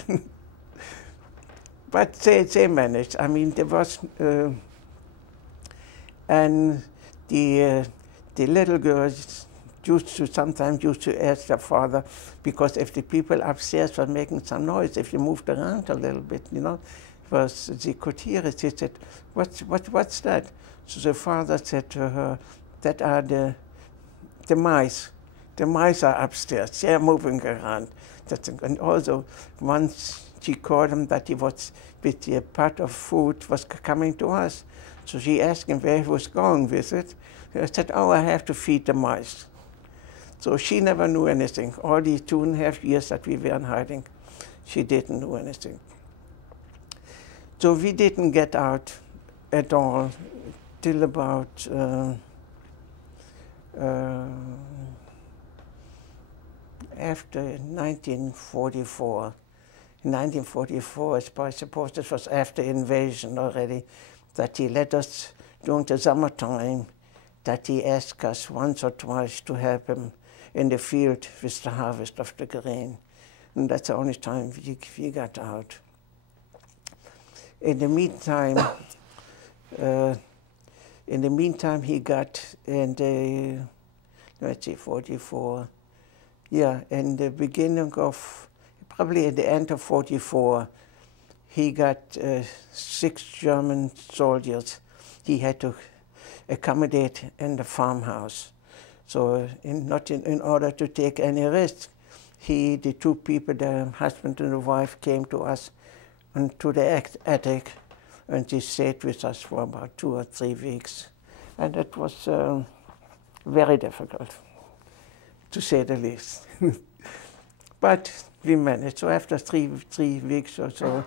But they managed. I mean, there was, and the little girls sometimes used to ask their father, because if the people upstairs were making some noise, if you moved around a little bit, you know, they could hear it. He said, what's that? So the father said to her, that are the mice. The mice are upstairs. They're moving around. And also, once she called him that he was with the pot of food was coming to us. So she asked him where he was going with it. He said, oh, I have to feed the mice. So she never knew anything. All the 2.5 years that we were in hiding, she didn't know anything. So we didn't get out at all till about after 1944. In 1944, I suppose this was after invasion already, that he let us, during the summertime, that he asked us once or twice to help him in the field with the harvest of the grain. And that's the only time we got out. In the meantime, he got in the, let's see, 44. Yeah, in the beginning of, probably at the end of 44, he got 6 German soldiers he had to accommodate in the farmhouse. So in order to take any risk, the 2 people, the husband and the wife, came to us and to the attic, and they stayed with us for about 2 or 3 weeks. And it was very difficult, to say the least. But we managed. So after 3 weeks or so,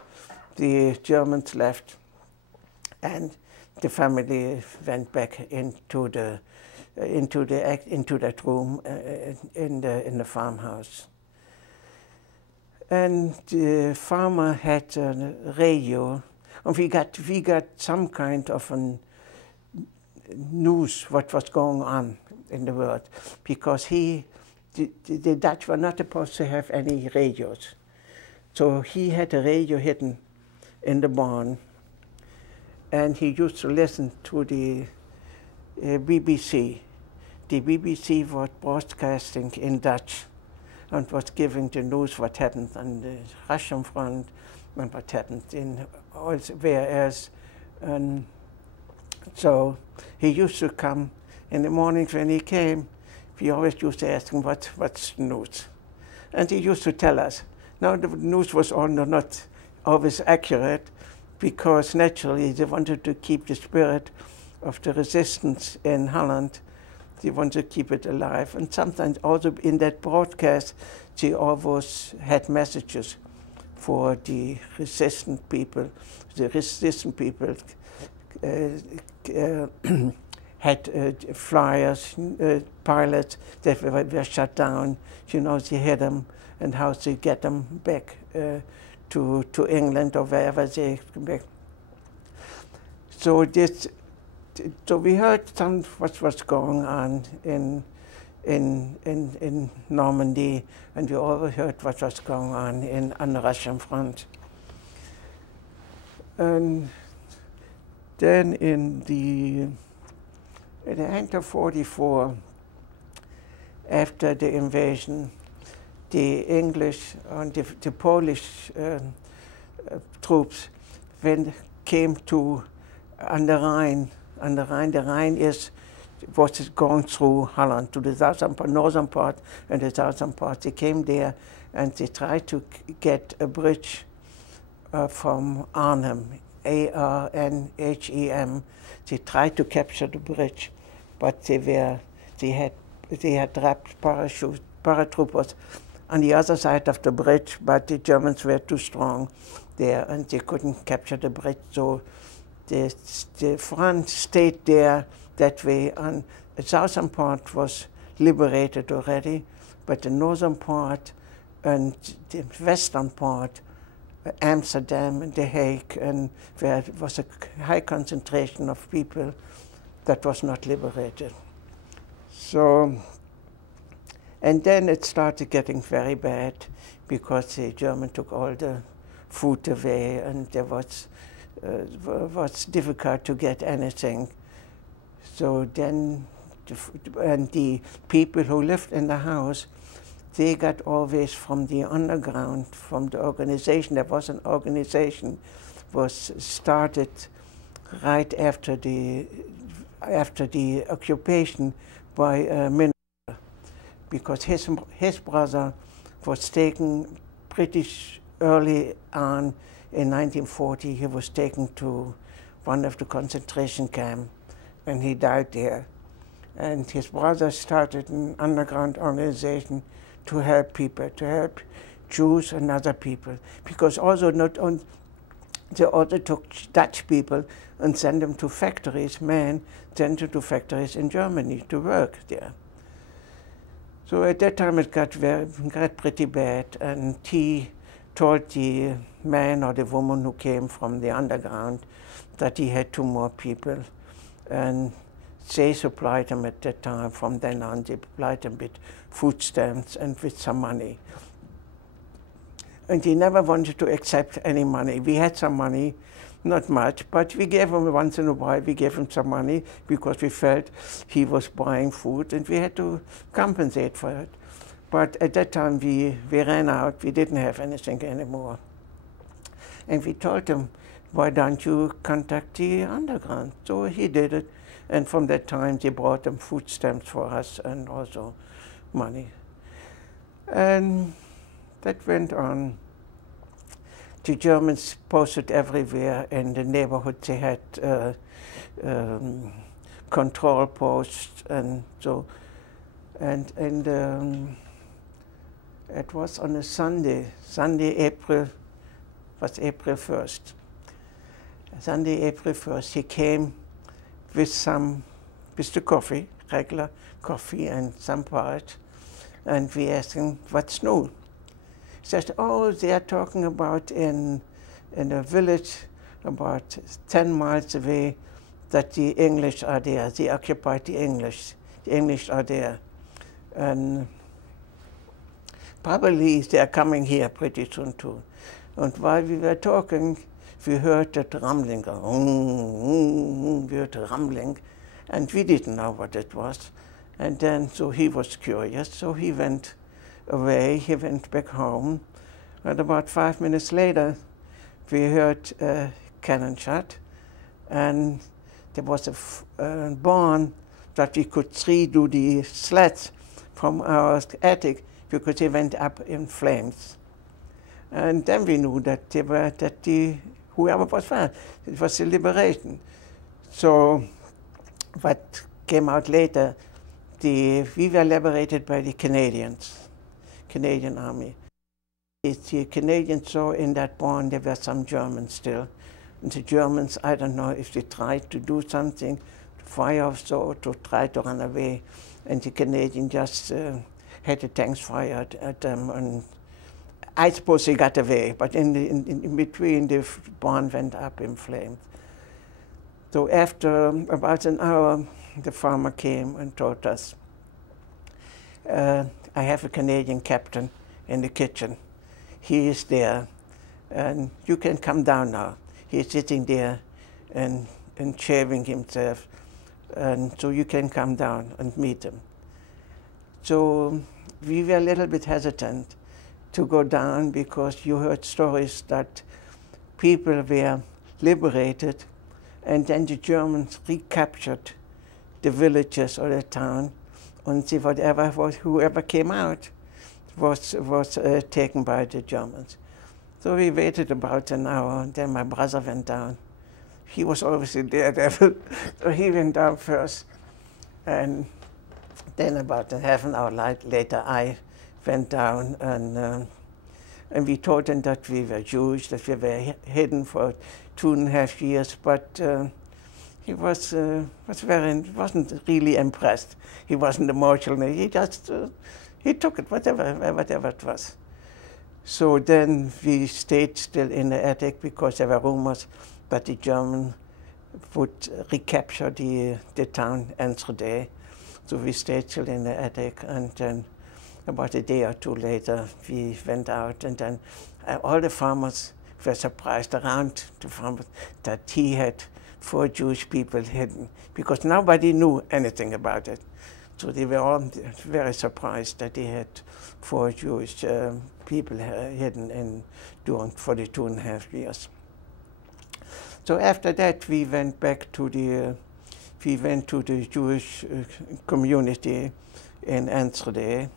the Germans left, and the family went back into that room in the farmhouse. And the farmer had a radio, and we got some kind of news what was going on in the world, because the Dutch were not supposed to have any radios. So he had a radio hidden in the barn, and he used to listen to the BBC. The BBC was broadcasting in Dutch and was giving the news what happened on the Russian front and what happened in elsewhere else. And so he used to come in the mornings when he came. We always used to ask him, what's the news? And he used to tell us. Now the news was not always accurate, because naturally they wanted to keep the spirit of the resistance in Holland They want to keep it alive. And sometimes also in that broadcast, they always had messages for the resistant people. The resistant people had flyers, pilots that were shut down. You know, they had them and how to get them back to England or wherever they come back. So we heard some what was going on in Normandy, and we also heard what was going on the Russian front. And then in the end of '44, after the invasion, the English and the Polish troops came to on the Rhine. The Rhine was going through Holland to the northern part and the southern part. They came there and they tried to get a bridge from Arnhem, Arnhem. They tried to capture the bridge, but they had trapped paratroopers on the other side of the bridge, but the Germans were too strong there and they couldn't capture the bridge. So the front stayed there that way, and the southern part was liberated already, but the northern part and the western part, Amsterdam and The Hague, and where there was a high concentration of people that was not liberated. So, and then it started getting very bad because the Germans took all the food away, and there was difficult to get anything. So then, the people who lived in the house, they got always from the underground, from the organization. There was an organization was started right after the occupation by a minister, because his brother was taken pretty early on. In 1940, he was taken to one of the concentration camps, and he died there. And his brother started an underground organization to help people, to help Jews and other people. Because also they also took Dutch people and sent them to factories, men sent them to factories in Germany to work there. So at that time it got pretty bad, and he told the man or the woman who came from the underground that he had 2 more people, and they supplied them at that time. From then on, they supplied them with food stamps and with some money. And he never wanted to accept any money. We had some money, not much, but we gave him once in a while, we gave him some money because we felt he was buying food and we had to compensate for it. But at that time, we ran out. We didn't have anything anymore. And we told him, why don't you contact the underground? So he did it. And from that time, they brought them food stamps for us and also money. And that went on. The Germans posted everywhere in the neighborhood. They had control posts and so. And it was on a Sunday, April 1st. Sunday, April 1st, he came with the coffee, regular coffee and some porridge, and we asked him, what's new? He said, oh, they are talking about in a village about 10 miles away that the English are there. They occupied the English. The English are there. And probably they are coming here pretty soon too. And while we were talking, we heard that rumbling, we heard a rumbling, and we didn't know what it was. And then, so he was curious, so he went away, he went back home. And about 5 minutes later, we heard a cannon shot, and there was a barn that we could see through the slats from our attic because it went up in flames. And then we knew that whoever was fired, it was a liberation. So what came out later, we were liberated by the Canadian Army. The Canadians saw in that barn there were some Germans still. And the Germans, I don't know if they tried to do something, to fire or so, to try to run away. And the Canadians just had the tanks fired at them. And I suppose they got away, but in between the barn went up in flames. So after about an hour, the farmer came and told us, I have a Canadian captain in the kitchen. He is there, and you can come down now. He's sitting there and shaving himself, and so you can come down and meet him. So we were a little bit hesitant to go down because you heard stories that people were liberated and then the Germans recaptured the villages or the town, and whoever came out was taken by the Germans. So we waited about an hour, and then my brother went down. He was obviously daredevil, so he went down first. And then about a half an hour later, I went down, and we told them that we were Jewish, that we were hidden for 2.5 years, but he wasn't really impressed. He wasn't emotional. He just he took it, whatever it was. So then we stayed still in the attic because there were rumors that the Germans would recapture the town Enschede. So we stayed still in the attic, and then about a day or two later we went out, and then all the farmers were surprised around the farmers that he had 4 Jewish people hidden, because nobody knew anything about it. So they were all very surprised that he had 4 Jewish people hidden for the 2.5 years. So after that, we went back to the Jewish community in Enschede,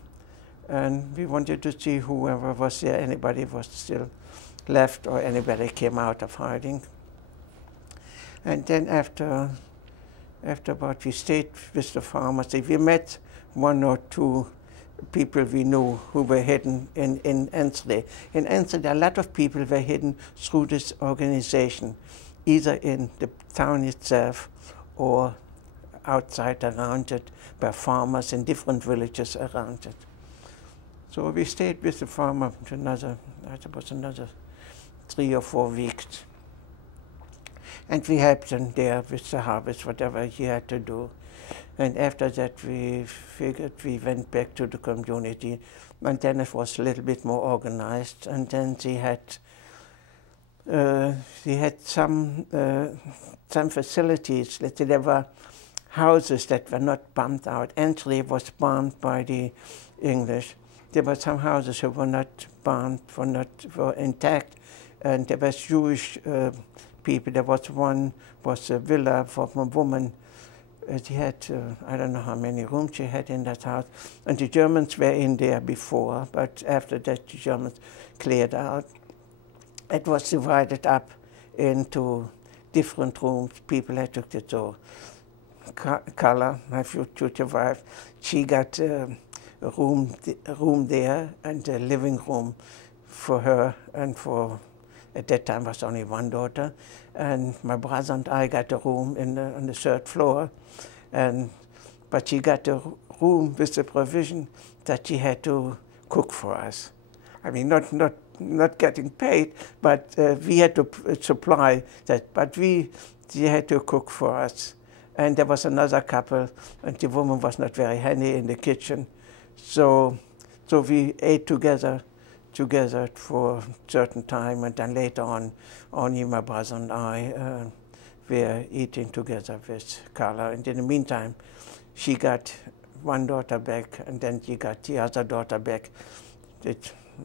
and we wanted to see whoever was there, anybody was still left or anybody came out of hiding. And then after about, we stayed with the farmers. We met 1 or 2 people we knew who were hidden in Enschede. In Enschede, a lot of people were hidden through this organization, either in the town itself or outside around it, by farmers in different villages around it. So we stayed with the farmer another 3 or 4 weeks. And we helped him there with the harvest, whatever he had to do. And after that, we figured we went back to the community, and then it was a little bit more organized. And then they had some facilities. Let's say there were houses that were not bombed out. Enschede was bombed by the English. There were some houses that were not bombed, were intact, and there was Jewish people. There was a villa for a woman. She had, I don't know how many rooms she had in that house. And the Germans were in there before, but after that the Germans cleared out. It was divided up into different rooms. People had took it to Carla, my future wife. She got a room there and a living room for her and for, at that time was only 1 daughter, and my brother and I got a room on the 3rd floor, but she got a room with the provision that she had to cook for us. I mean, not getting paid, but we had to supply that, but she had to cook for us. And there was another couple, and the woman was not very handy in the kitchen, so we ate together for a certain time, and then later on, only my brother and I were eating together with Carla. And in the meantime, she got 1 daughter back, and then she got the other daughter back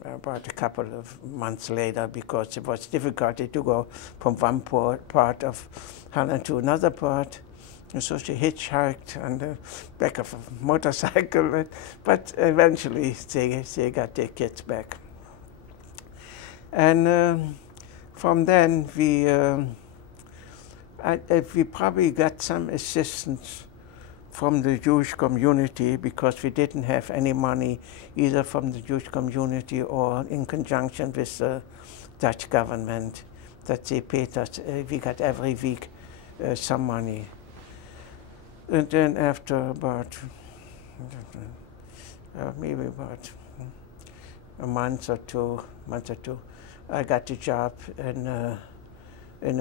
about a couple of months later, because it was difficult to go from one part of Holland to another part. And so she hitchhiked on the back of a motorcycle, but eventually they got their kids back. And from then we probably got some assistance from the Jewish community, because we didn't have any money either from the Jewish community or in conjunction with the Dutch government, that they paid us. We got every week some money. And then after about, maybe about a month or two, I got a job in a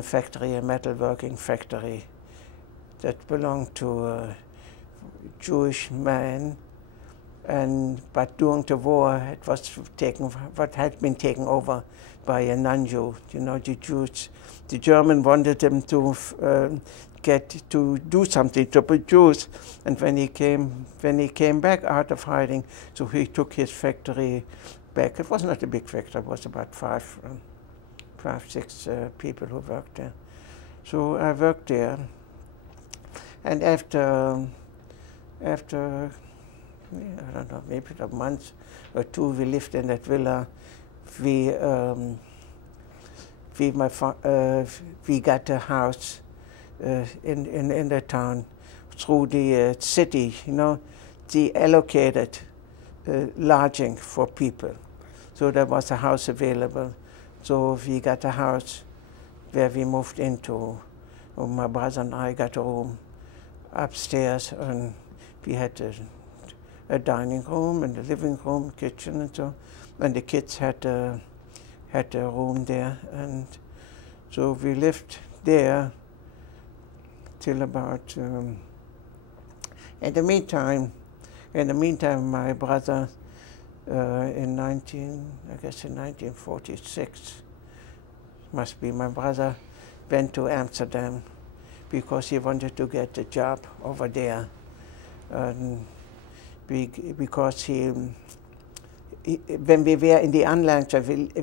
factory, a metalworking factory that belonged to a Jewish man, but during the war it was had been taken over by a non-Jew. You know, the Jews, the German wanted him to do something to produce, and when he came back out of hiding, so he took his factory back. It was not a big factory; it was about five, six people who worked there. So I worked there, and after I don't know, maybe a month or two, we lived in that villa. We got a house in the town through the city. You know, they allocated lodging for people, so there was a house available. So we got a house where we moved into. My brother and I got a room upstairs, and we had a dining room and a living room, kitchen, and so. And the kids had a room there, and so we lived there till about. In the meantime, my brother, in 1946, must be my brother, went to Amsterdam because he wanted to get a job over there, and because when we were in the Anlage,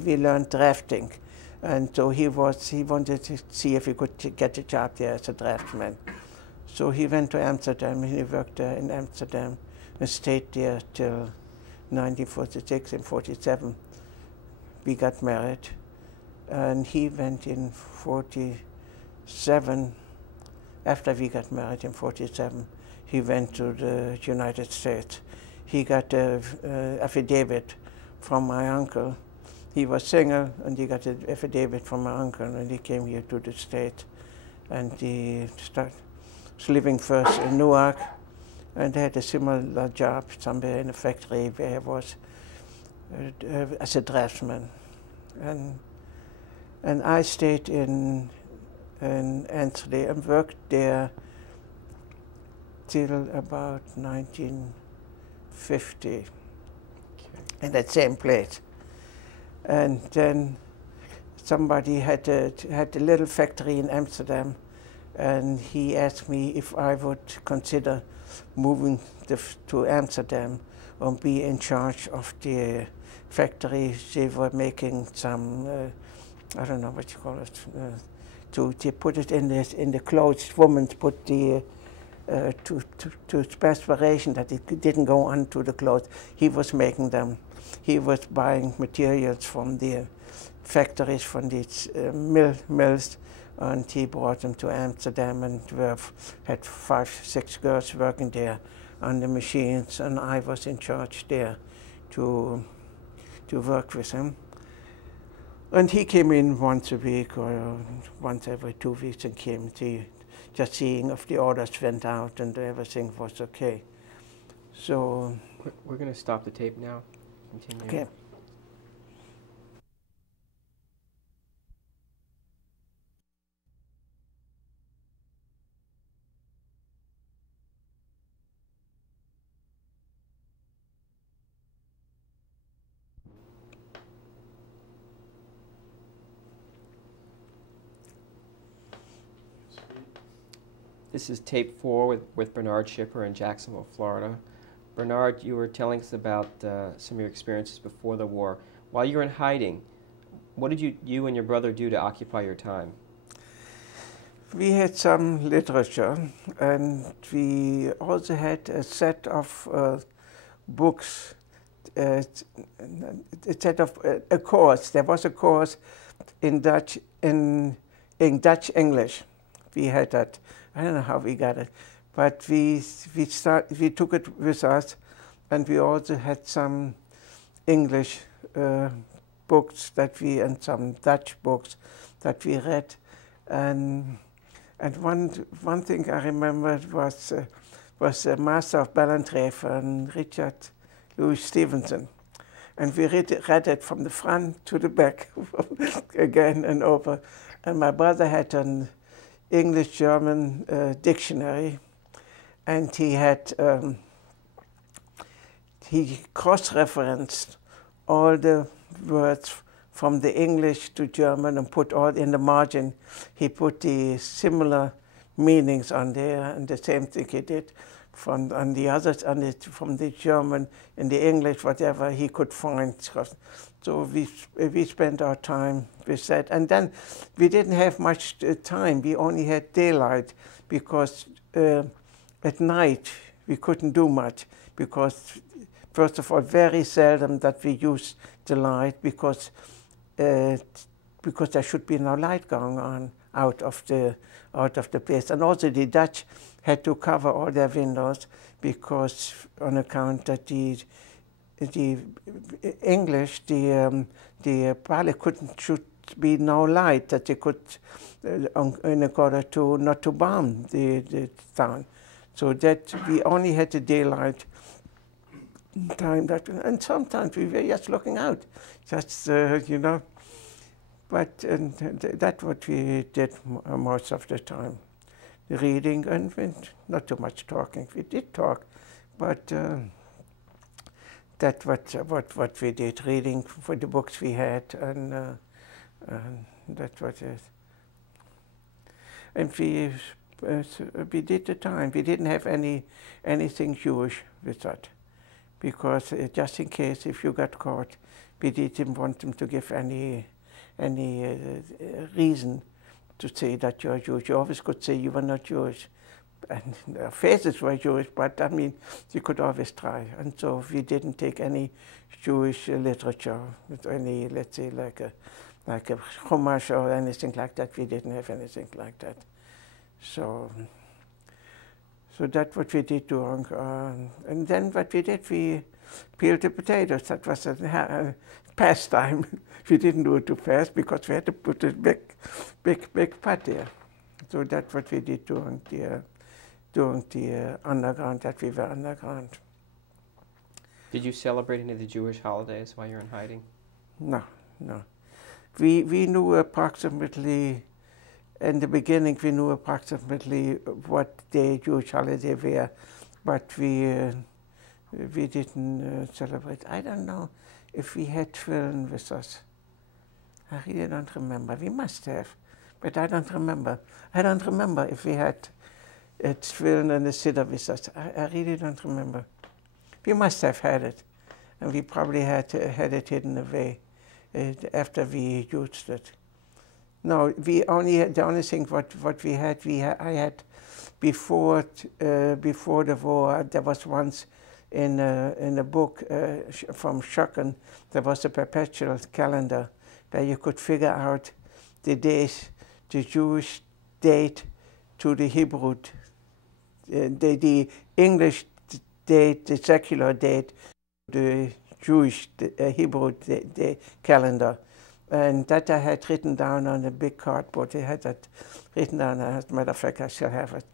we learned drafting, and so he wanted to see if he could get a job there as a draftsman. So he went to Amsterdam, and he worked there in Amsterdam and stayed there till 1946 and 47. We got married, and he went in 47. After we got married in 47, he went to the United States. He got an affidavit from my uncle. He was single, and he got an affidavit from my uncle, and he came here to the States. And he was living first in Newark, and had a similar job somewhere in a factory where he was as a draftsman. And I stayed in Enschede and worked there till about 1950, in that same place. And then somebody had a little factory in Amsterdam, and he asked me if I would consider moving to Amsterdam and be in charge of the factory. They were making some, I don't know what you call it, to put it in the clothes. Women put the to perspiration that it didn't go onto the clothes. He was making them. He was buying materials from the factories, from these mills, and he brought them to Amsterdam, and had 5, 6 girls working there on the machines, and I was in charge there to work with him. And he came in once a week or once every 2 weeks and came to just seeing if the orders went out and everything was okay. So we're going to stop the tape now. Continue. Okay. This is tape 4 with Bernard Schipper in Jacksonville, Florida. Bernard, you were telling us about some of your experiences before the war. While you were in hiding, what did you and your brother do to occupy your time? We had some literature, and we also had a set of books, a set of a course. There was a course in Dutch English. We had that. I don't know how we got it, But we took it with us, and we also had some English books and some Dutch books that we read, and one thing I remembered was Master of Ballantrae from Richard Louis Stevenson, and we read it from the front to the back again and over. And my brother had an English-German dictionary, and he had he cross-referenced all the words from the English to German and put all in the margin. He put the similar meanings on there, and the same thing he did from the others, from the German and the English, whatever he could find. So we spent our time with that, and then we didn't have much time. We only had daylight because at night we couldn't do much, because first of all, very seldom that we used the light, because there should be no light going on out of the place. And also the Dutch had to cover all their windows, because on account that the English, the pilot should be no light, that they could in order to not to bomb the town. So that we only had the daylight time, and sometimes we were just looking out, just you know. But that's what we did most of the time, reading and not too much talking. We did talk, but that's what we did, reading for the books we had, and that's what it is. And we did the time. We didn't have anything Jewish with that, because just in case if you got caught, we didn't want them to give any reason to say that you're Jewish. You always could say you were not Jewish, and their faces were Jewish, but I mean, you could always try. And so we didn't take any Jewish literature with any, let's say, like a Chumash or anything like that. We didn't have anything like that. So that's what we did during, and then what we did, we peeled the potatoes. That was a pastime. We didn't do it too fast because we had to put a big pot there. So that's what we did during the underground, that we were underground. Did you celebrate any of the Jewish holidays while you're in hiding? No. We knew approximately, in the beginning, we knew approximately what the Jewish holiday were, but we didn't celebrate. I don't know if we had children with us. I really don't remember. We must have, but I don't remember. I don't remember if we had children in the Siddur with us. I really don't remember. We must have had it, and we probably had it hidden away after we used it. No, the only thing what we had, I had before the war. There was once in a book from Schipper, there was a perpetual calendar where you could figure out the days, the Jewish date to the Hebrew, the English date, the secular date, the Jewish Hebrew calendar. And that I had written down on a big cardboard. I had that written down. As a matter of fact, I still have it.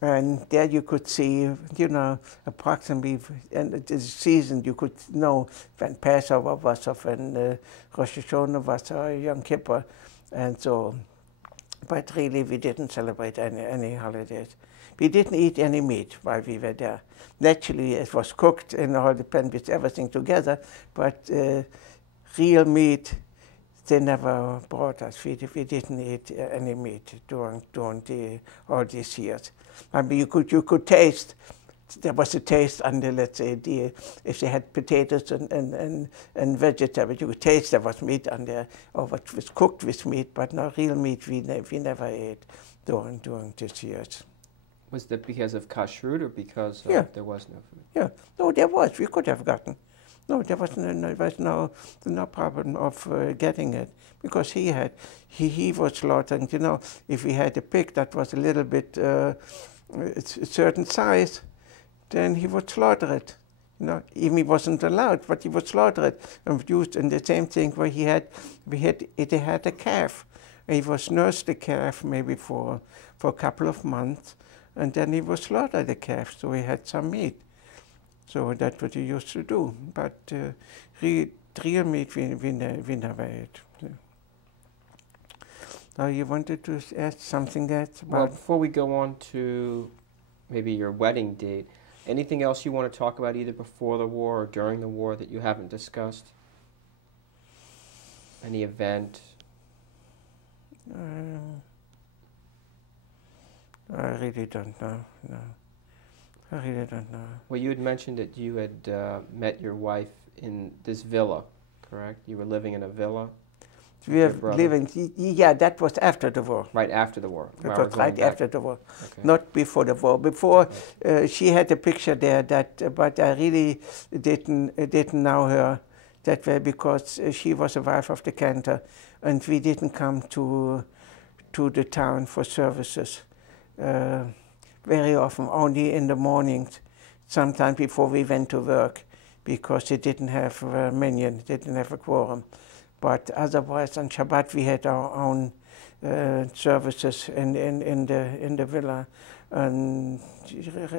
And there you could see, you know, approximately, and the season you could know when Passover was, or when Rosh Hashanah was, or Yom Kippur. And so, but really we didn't celebrate any holidays. We didn't eat any meat while we were there. Naturally, it was cooked in all the pan with everything together, but real meat, they never brought us. We didn't eat any meat during all these years. I mean, you could taste. There was a taste under, let's say, if they had potatoes and vegetables, you could taste there was meat on there, or what was cooked with meat, but no real meat we never ate during these years. Was that because of kashrut or because there was no food? Yeah, no, there was. We could have gotten. No, there was no problem of getting it, because he was slaughtering. You know, if we had a pig that was a little bit a certain size, then he was slaughtered. You know, even he wasn't allowed, but he was slaughtered and used. And the same thing where he had a calf. He was nursed the calf maybe for a couple of months, and then he was slaughtered the calf, so he had some meat. So that's what he used to do. But real meat we never ate. Now you wanted to ask something else about? Well, before we go on to maybe your wedding date, anything else you want to talk about either before the war or during the war that you haven't discussed? Any event? I really don't know. No, I really don't know. Well, you had mentioned that you had met your wife in this villa, correct? You were living in a villa? We were living, yeah, that was after the war. Right after the war. That was right after the war, okay. Not before the war. Before, she had a picture there that, but I really didn't know her that way because she was a wife of the cantor, and we didn't come to the town for services very often, only in the mornings, sometimes before we went to work, because they didn't have a minyan, didn't have a quorum. But otherwise, on Shabbat, we had our own services in the villa. And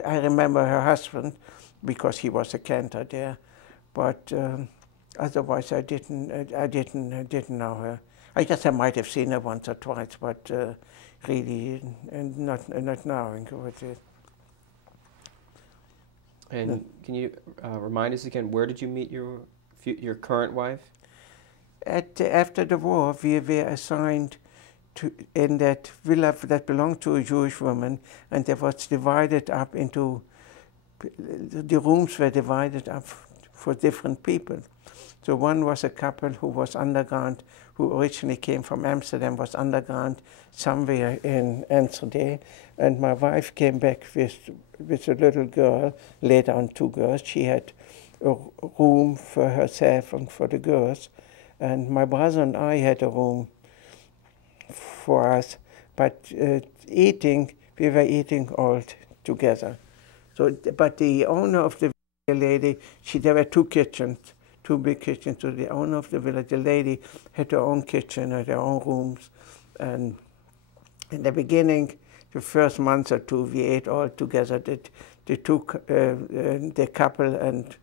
I remember her husband, because he was a cantor there. But otherwise, I didn't know her. I guess I might have seen her once or twice, but really not knowing what it. And can you remind us again, where did you meet your current wife? After the war, we were assigned in that villa that belonged to a Jewish woman, and it was divided up into, the rooms were divided up for different people. So one was a couple who was underground, who originally came from Amsterdam, was underground somewhere in Amsterdam, and my wife came back with a little girl, later on 2 girls. She had a room for herself and for the girls. And my brother and I had a room for us, but we were eating all together. So, but the owner of the lady, there were 2 kitchens, 2 big kitchens. So the owner of the village, the lady, had her own kitchen and her own rooms. And in the beginning, the first month or 2, we ate all together. The couple and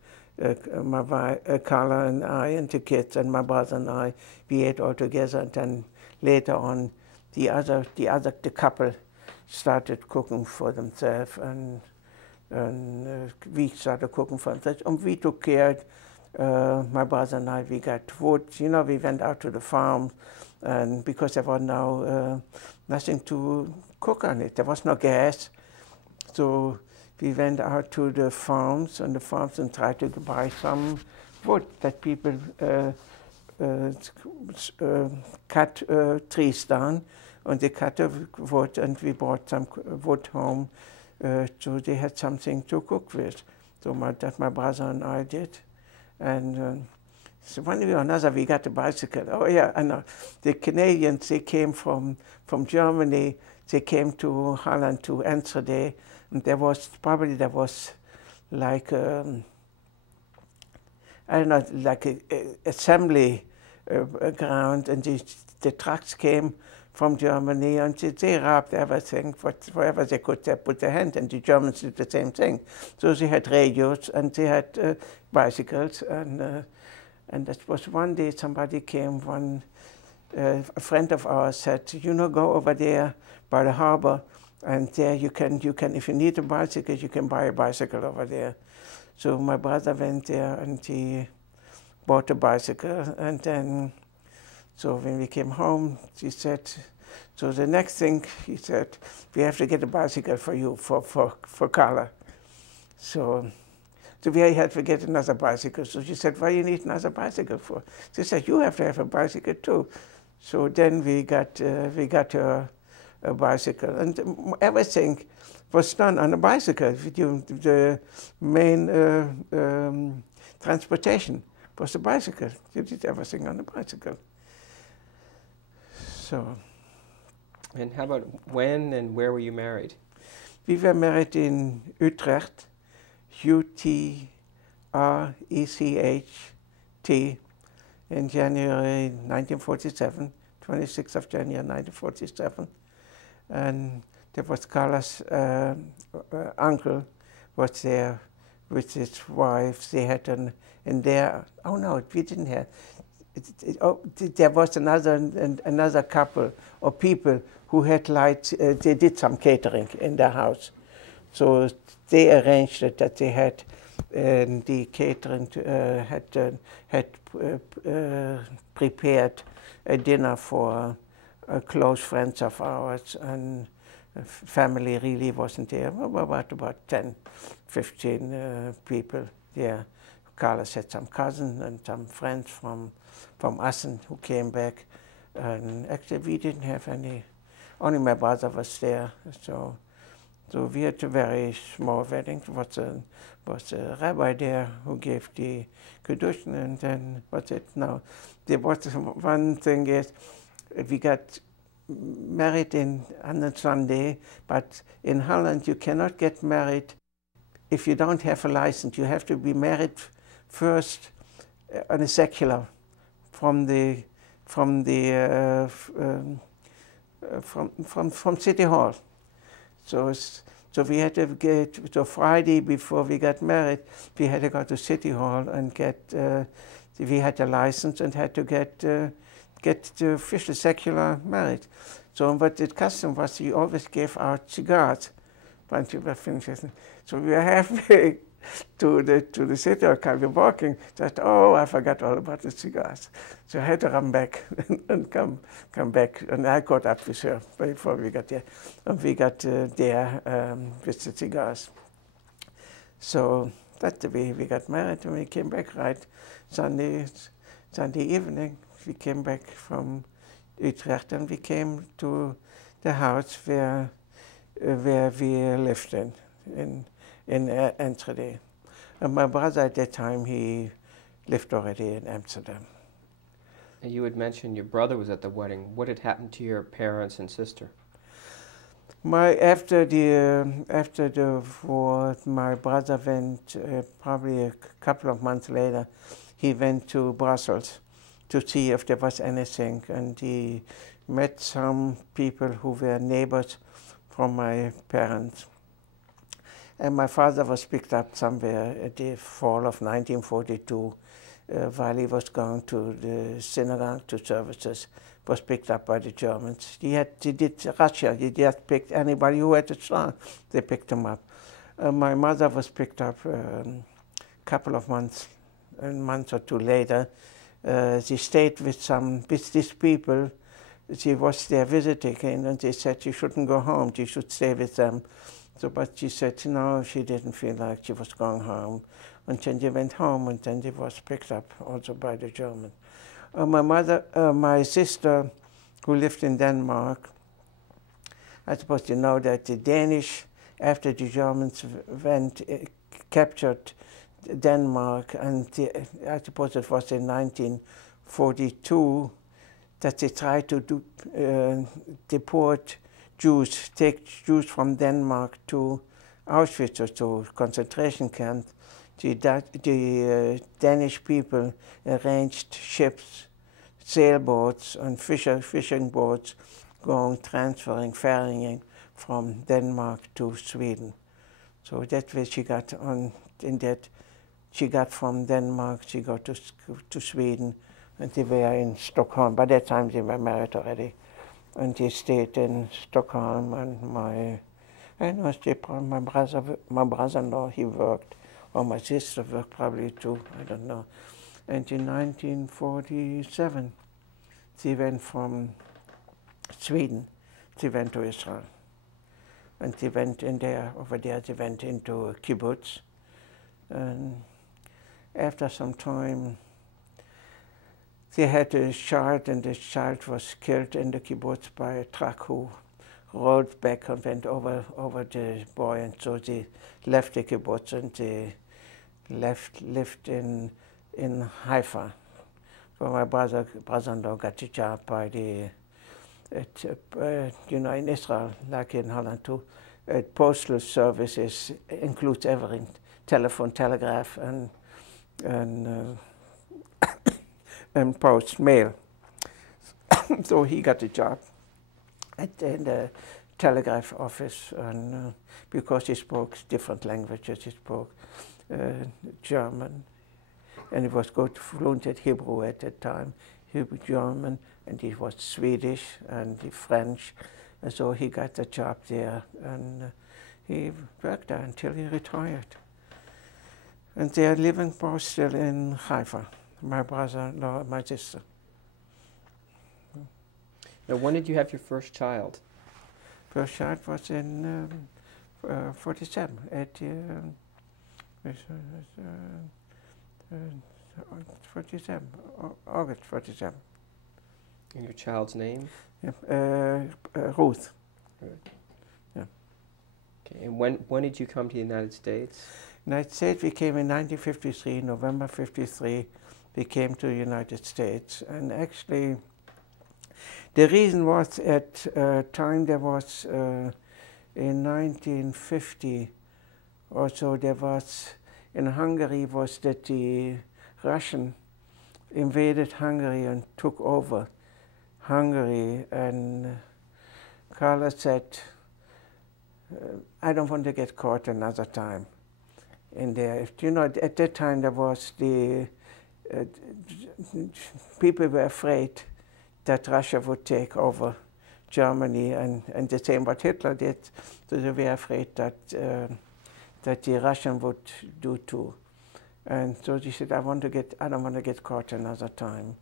Carla and I and the kids and my brother and I, we ate all together. And then later on, the couple started cooking for themselves, and we started cooking for themselves. And we took care. My brother and I, we got wood. You know, we went out to the farm, and because there was now nothing to cook on it, there was no gas, so we went out to the farms and tried to buy some wood that people cut trees down, and they cut the wood, and we brought some wood home, so they had something to cook with. So that my brother and I did, and so one way or another we got a bicycle. Oh yeah, I know. The Canadians, they came from Germany. They came to Holland, to Amsterdam. And there was like I don't know, like a assembly ground, and the trucks came from Germany, and they robbed everything, wherever they could, they put their hand, and the Germans did the same thing. So they had radios, and they had bicycles, and that was one day somebody came, a friend of ours said, you know, go over there by the harbor, and there you can, if you need a bicycle, you can buy a bicycle over there. So my brother went there and he bought a bicycle, and then, so when we came home, he said, so the next thing, he said, we have to get a bicycle for you, for Carla. So we had to get another bicycle. So she said, why you need another bicycle for? She said, you have to have a bicycle too. So then we got her a bicycle, and everything was done on a bicycle. The main transportation was a bicycle. You did everything on a bicycle. So. And how about when and where were you married? We were married in Utrecht, Utrecht, in January 1947, 26th of January 1947. And there was Carla's uncle was there with his wife. They had oh no, we didn't have. There was another couple of people who had they did some catering in their house. So they arranged it that they had the catering had prepared a dinner for close friends of ours, and family really wasn't there. About 10, 15 people there. Carlos had some cousins and some friends from Assen who came back, and actually we didn't have any. Only my brother was there, so we had a very small wedding. There was a rabbi there who gave the Kedushin, and then what's it now? There was one thing is, we got married on a Sunday, but in Holland you cannot get married if you don't have a license. You have to be married first on a secular from City Hall. So we had to Friday before we got married, we had to go to City Hall and we had a license and had to get the official secular married. So what the custom was, we always gave out cigars once we were finished. So we were halfway to the city, or kind of walking, just, oh, I forgot all about the cigars. So I had to run back and come back, and I caught up with her before we got there. And we got there with the cigars. So that's the way we got married, and we came back right Sunday evening. We came back from Utrecht, and we came to the house where we lived in Enschede. And my brother at that time, he lived already in Amsterdam. And you had mentioned your brother was at the wedding. What had happened to your parents and sister? After the war, my brother went probably a couple of months later. He went to Brussels to see if there was anything, and he met some people who were neighbors from my parents. And my father was picked up somewhere at the fall of 1942 while he was going to the synagogue to services, was picked up by the Germans. He did Russia, he just picked anybody who had a son, they picked him up. My mother was picked up a couple of months, a month or two later. She stayed with these people. She was there visiting, and they said she shouldn't go home, she should stay with them. So, but she said no, she didn't feel like she was going home. And then she went home, and then she was picked up also by the Germans. My sister, who lived in Denmark, I suppose you know that the Danish, after the Germans captured Denmark, and I suppose it was in 1942, that they tried to deport Jews, take Jews from Denmark to Auschwitz or to concentration camp. The Danish people arranged ships, sailboats, and fishing boats transferring, ferrying from Denmark to Sweden. So that way she got on, she got from Denmark, she got to Sweden, and they were in Stockholm. By that time they were married already. And they stayed in Stockholm, and my brother-in-law, he worked, or my sister worked probably too, I don't know. And in 1947, she went from Sweden, she went to Israel. And she went over there, she went into a kibbutz. And after some time, they had a child, and the child was killed in the kibbutz by a truck who rolled back and went over the boy, and so they left the kibbutz and they lived in Haifa. So my brother-in-law got a job by in Israel, like in Holland too. postal services includes everything, telephone, telegraph, and and post, mail. So he got a job in the telegraph office, and because he spoke different languages, he spoke German, and he was good, fluent at Hebrew at that time, Hebrew, German, and he was Swedish and French, and so he got the job there, and he worked there until he retired. And they are living both still in Haifa, my brother, no, my sister. Now, when did you have your first child? First child was in 47, August 47. And your child's name? Yeah, Ruth. Right. Yeah. Okay. And when did you come to the United States? United States, we came in 1953, November 53, we came to the United States. And actually, the reason was at time there was, in 1950 or so, there was, in Hungary, was that the Russian invaded Hungary and took over Hungary, and Carla said, I don't want to get caught another time in there. If, you know, at that time there was the, people were afraid that Russia would take over Germany, and the same what Hitler did, so they were afraid that, that the Russian would do too. And so she said, I don't want to get caught another time.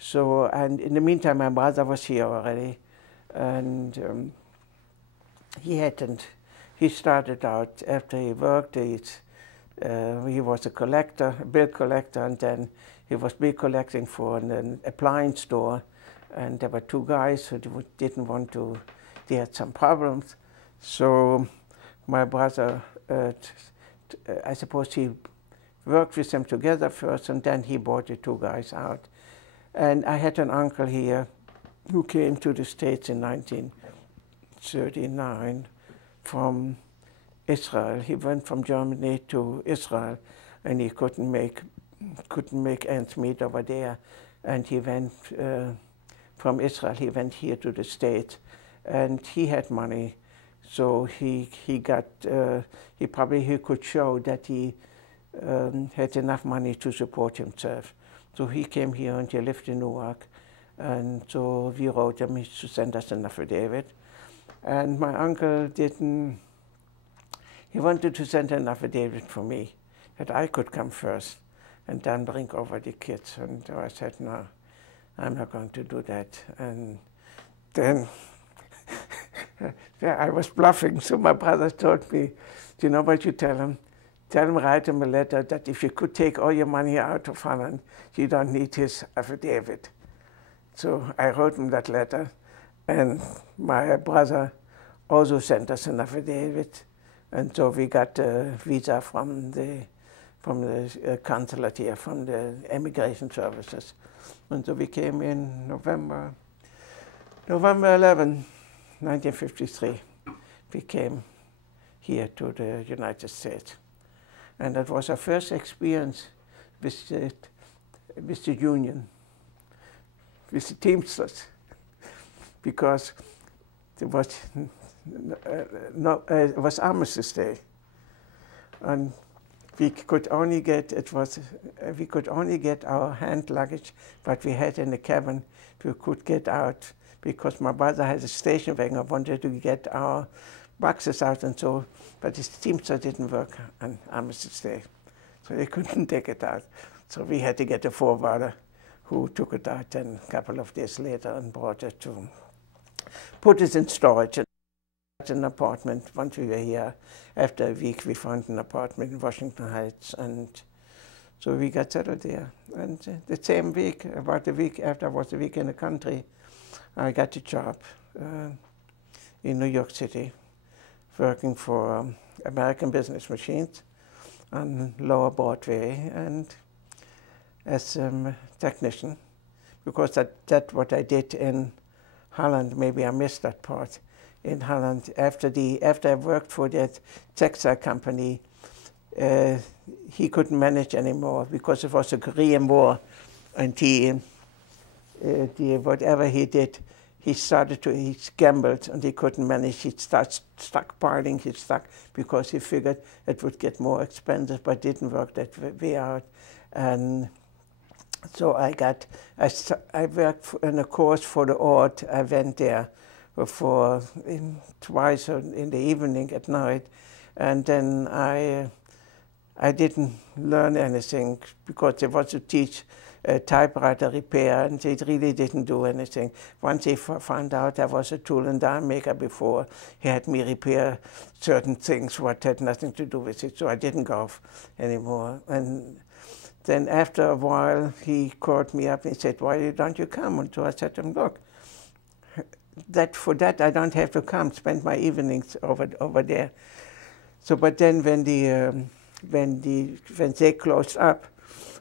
So, and in the meantime, my brother was here already, and he started out after he worked, he was a collector, a bill collector, and then he was bill collecting for an appliance store, and there were two guys who didn't want to, they had some problems. So my brother, I suppose he worked with them together first, and then he bought the two guys out. And I had an uncle here who came to the States in 1939 from Israel. He went from Germany to Israel, and he couldn't make ends meet over there. And he went from Israel, he went here to the States, and he had money. So he could show that he had enough money to support himself. So he came here and he lived in Newark, and so we wrote him to send us an affidavit. And my uncle he wanted to send an affidavit for me, that I could come first and then bring over the kids. And so I said, no, I'm not going to do that. And then I was bluffing, so my brother told me, do you know what you tell him? Tell him, write him a letter that if you could take all your money out of Holland, you don't need his affidavit. So I wrote him that letter, and my brother also sent us an affidavit, and so we got a visa from the consulate here, from the immigration services. And so we came in November 11, 1953. We came here to the United States. And that was our first experience with the union, with the Teamsters, because it was Armistice Day, and we could only get our hand luggage, but we had in the cabin. We could get out because my brother had a station wagon. I wanted to get our boxes out and so, but the Teamster didn't work on Armistice Day, so they couldn't take it out. So we had to get a forwarder who took it out and a couple of days later and brought it to, put it in storage. An apartment. Once we were here, after a week, we found an apartment in Washington Heights, and so we got settled there. And the same week, about a week after I was a week in the country, I got a job in New York City, working for American Business Machines on Lower Broadway, and as a technician, because that's what I did in Holland. Maybe I missed that part. in Holland. After I worked for that textile company, he couldn't manage anymore because it was a Korean War, and whatever he did, he gambled and he couldn't manage. He started stockpiling his stock because he figured it would get more expensive, but didn't work that way out. And so I worked in a course for the Ort. I went there twice in the evening at night, and then I didn't learn anything because they was to teach typewriter repair, and they really didn't do anything. Once they found out I was a tool and die maker before, he had me repair certain things what had nothing to do with it, so I didn't go anymore. And then after a while, he called me up and he said, "Why don't you come?" And so I said to him, "Look, for that I don't have to come, spend my evenings over there." So, but then when they closed up,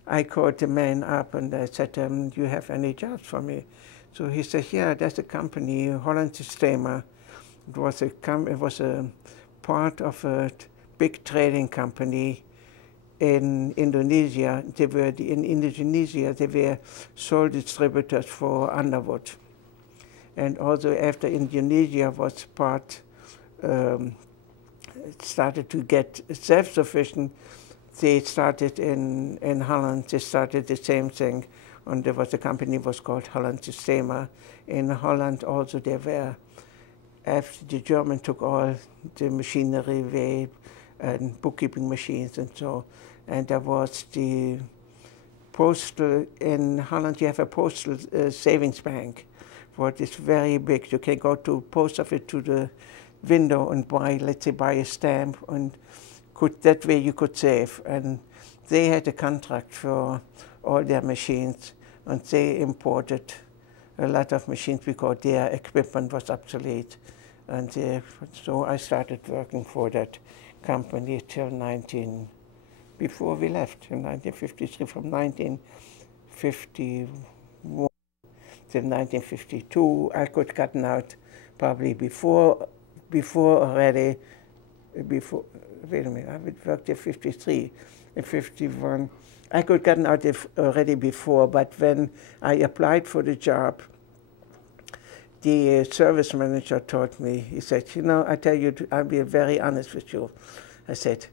I called the man up and I said to him, "Do you have any jobs for me?" So he said, "Yeah, there's a company, Holland Systemen." It was a part of a big trading company in Indonesia. In Indonesia, they were sole distributors for underwood. And also after Indonesia was started to get self-sufficient, they started in Holland, they started the same thing. And there was a company was called Holland Systemen. In Holland also there were, after the German took all the machinery away and bookkeeping machines and so, and there was the postal, in Holland you have a postal savings bank, what is very big. You can go to post office to the window and buy, let's say, buy a stamp, and that way you could save. And they had a contract for all their machines, and they imported a lot of machines because their equipment was obsolete. And so I started working for that company till before we left, in 1953, from 1951 till 1952. I could gotten out probably before already, wait a minute, I worked there 53 and 51. I could gotten out already before, but when I applied for the job, the service manager told me, he said, "You know, I tell you, I'll be very honest with you." I said,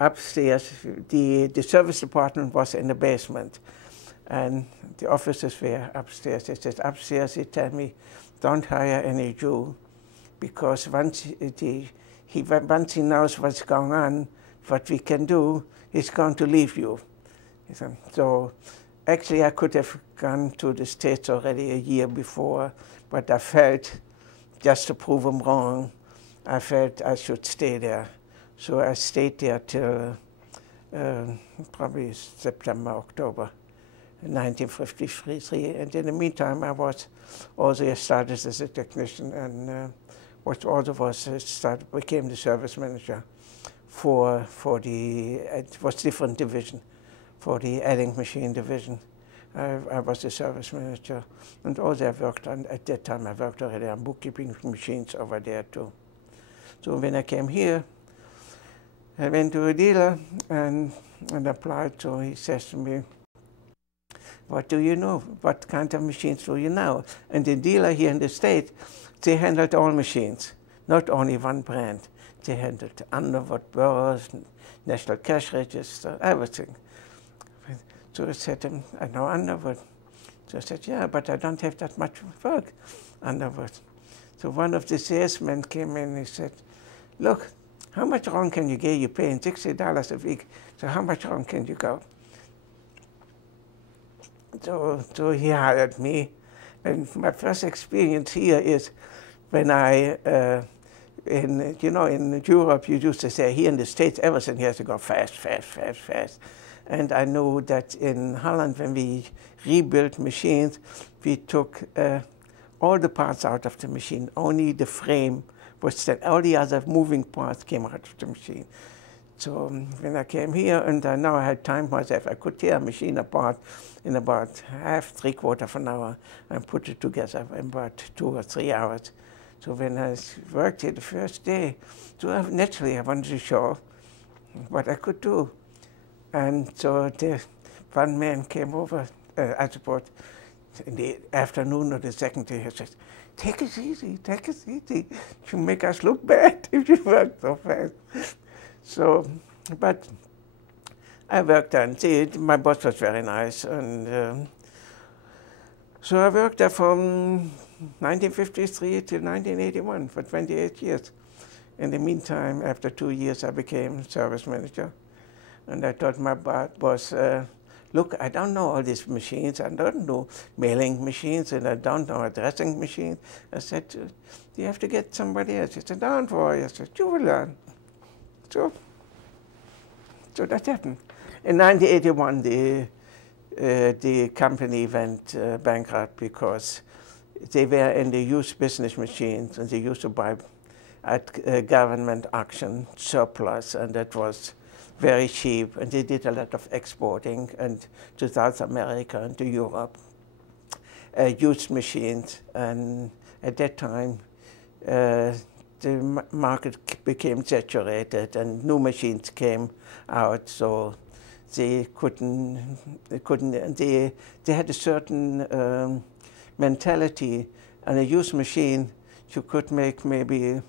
upstairs, the service department was in the basement, and the officers were upstairs. They said, upstairs, he told me, "Don't hire any Jew, because once he knows what's going on, what we can do, he's going to leave you." So actually I could have gone to the States already a year before, but I felt, just to prove him wrong, I felt I should stay there. So I stayed there till probably September, October 1953. And in the meantime, I started as a technician, and became the service manager for it was different division, for the adding machine division. I was the service manager, and also I worked on, at that time I worked already on bookkeeping machines over there too. So when I came here, I went to a dealer and applied. So he says to me, "What do you know? What kind of machines do you know?" And the dealer here in the state, they handled all machines, not only one brand. They handled underwood, burrs, national cash register, everything. So I said to him, "I know underwood." So I said, "Yeah, but I don't have that much work, underwood." So one of the salesmen came in and he said, "Look, how much wrong can you get? You're paying $60 a week, so how much wrong can you go?" So he hired me, and my first experience here is when in Europe you used to say, here in the States everything has to go fast, fast, fast, fast. And I knew that in Holland, when we rebuilt machines, we took all the parts out of the machine, only the frame was that, all the other moving parts came out of the machine. So when I came here, and now I had time myself, I could tear a machine apart in about three-quarters of an hour and put it together in about 2 or 3 hours. So when I worked here the first day, so naturally I wanted to show what I could do. And so one man came over, I suppose, in the afternoon or the second day. He said, take it easy, take it easy. You make us look bad if you work so fast. So, but I worked there, and my boss was very nice. And so I worked there from 1953 to 1981 for 28 years. In the meantime, after 2 years, I became service manager. And I told my boss, look, I don't know all these machines. I don't know mailing machines, and I don't know addressing machines. I said, you have to get somebody else. He said, don't worry. I said, you will learn. So that happened. In 1981, the company went bankrupt because they were in the used business machines, and they used to buy at government auction surplus, and that was very cheap, and they did a lot of exporting and to South America and to Europe, used machines. And at that time, the market became saturated, and new machines came out, so they had a certain mentality. On a used machine, you could make maybe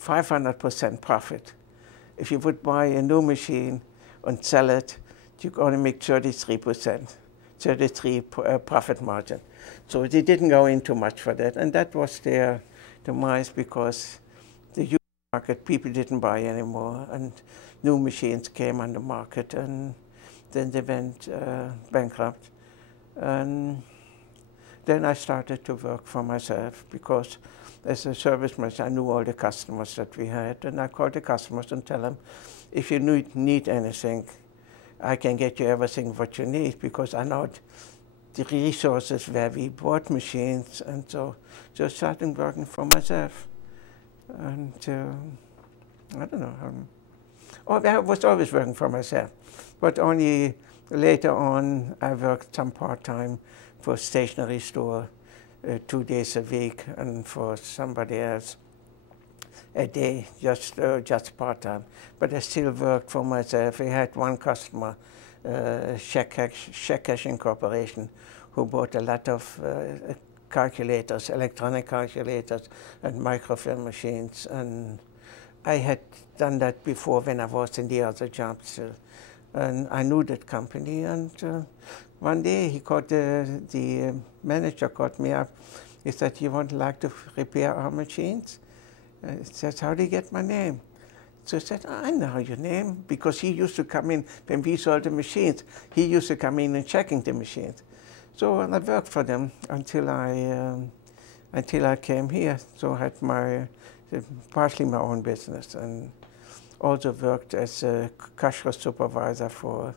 500% profit. If you would buy a new machine and sell it, you could only make 33%, 33 profit margin. So they didn't go into much for that, and that was their demise, because the used market, people didn't buy anymore, and new machines came on the market, and then they went bankrupt. And then I started to work for myself, because as a service manager, I knew all the customers that we had, and I called the customers and tell them, if you need anything, I can get you everything what you need, because I know the resources where we bought machines. And so just started working for myself. And I don't know. I was always working for myself, but only later on I worked some part-time for a stationery store, 2 days a week, and for somebody else a day, just part-time. But I still worked for myself. I had one customer, Check Cashing Corporation, who bought a lot of calculators, electronic calculators, and microfilm machines. And I had done that before when I was in the other jobs. And I knew that company, and one day he called, the manager called me up. He said, you would like to repair our machines? He said, how do you get my name? So I said, I know your name, because he used to come in when we sold the machines. He used to come in and checking the machines. So I worked for them until I came here. So I had partially my own business, and also worked as a cashier supervisor for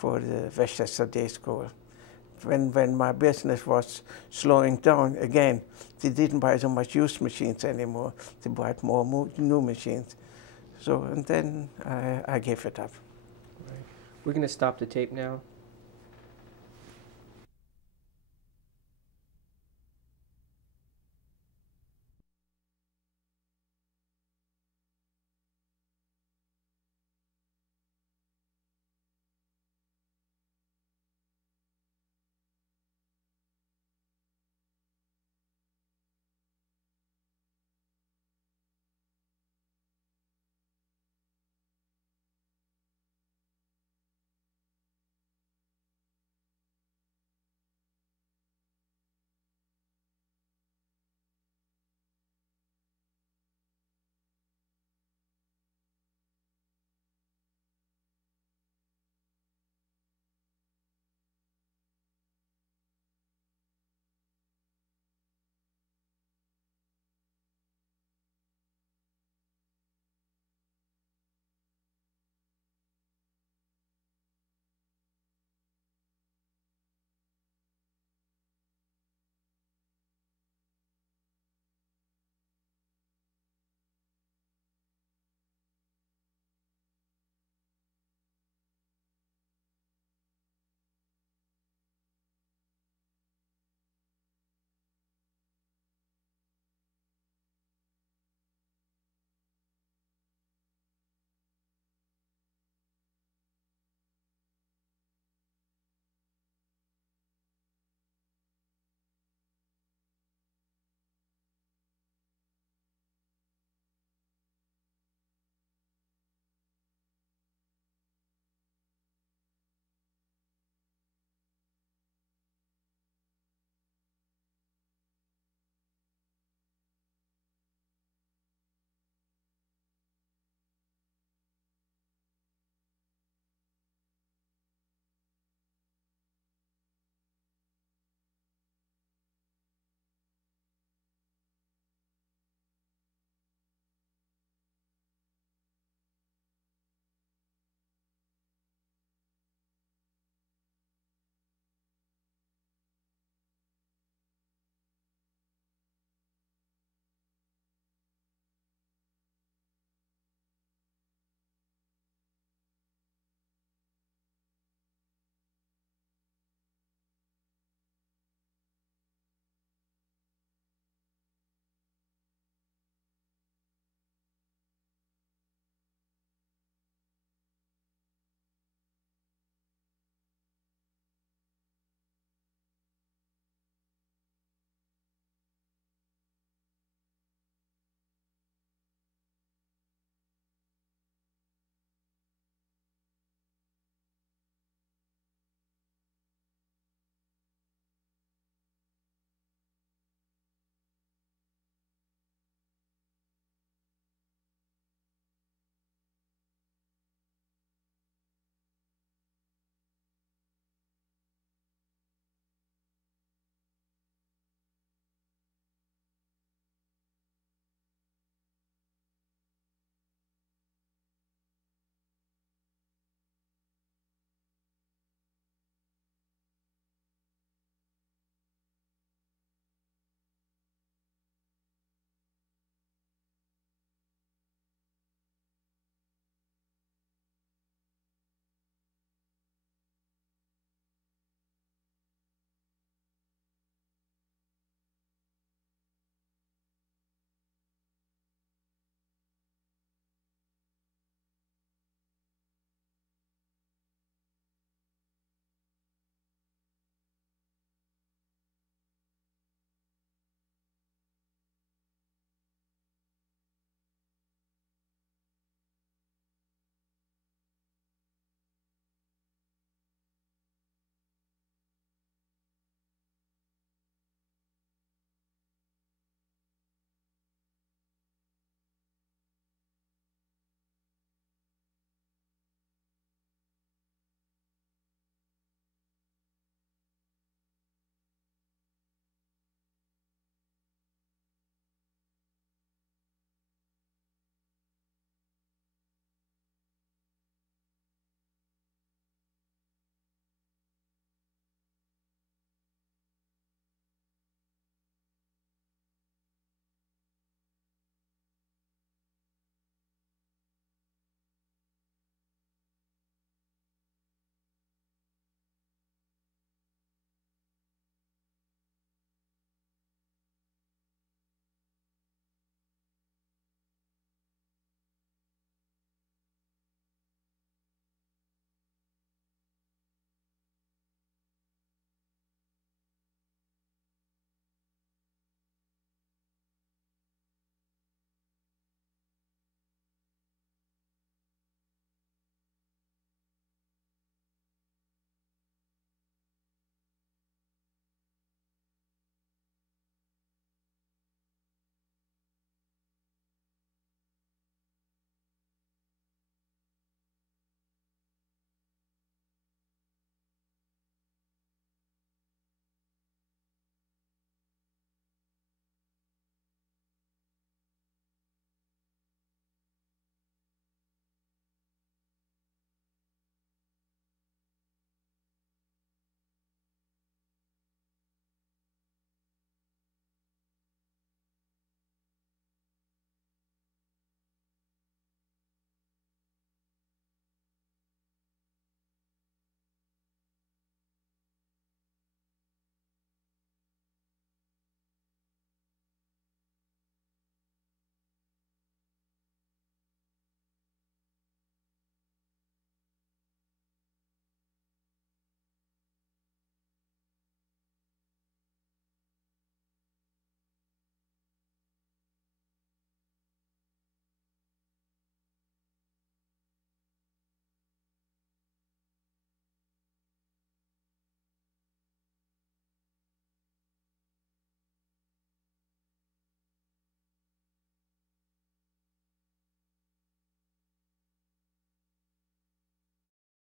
the Westchester Day School. When my business was slowing down again, they didn't buy so much used machines anymore. They bought more new machines. So, and then I gave it up. Right. We're going to stop the tape now.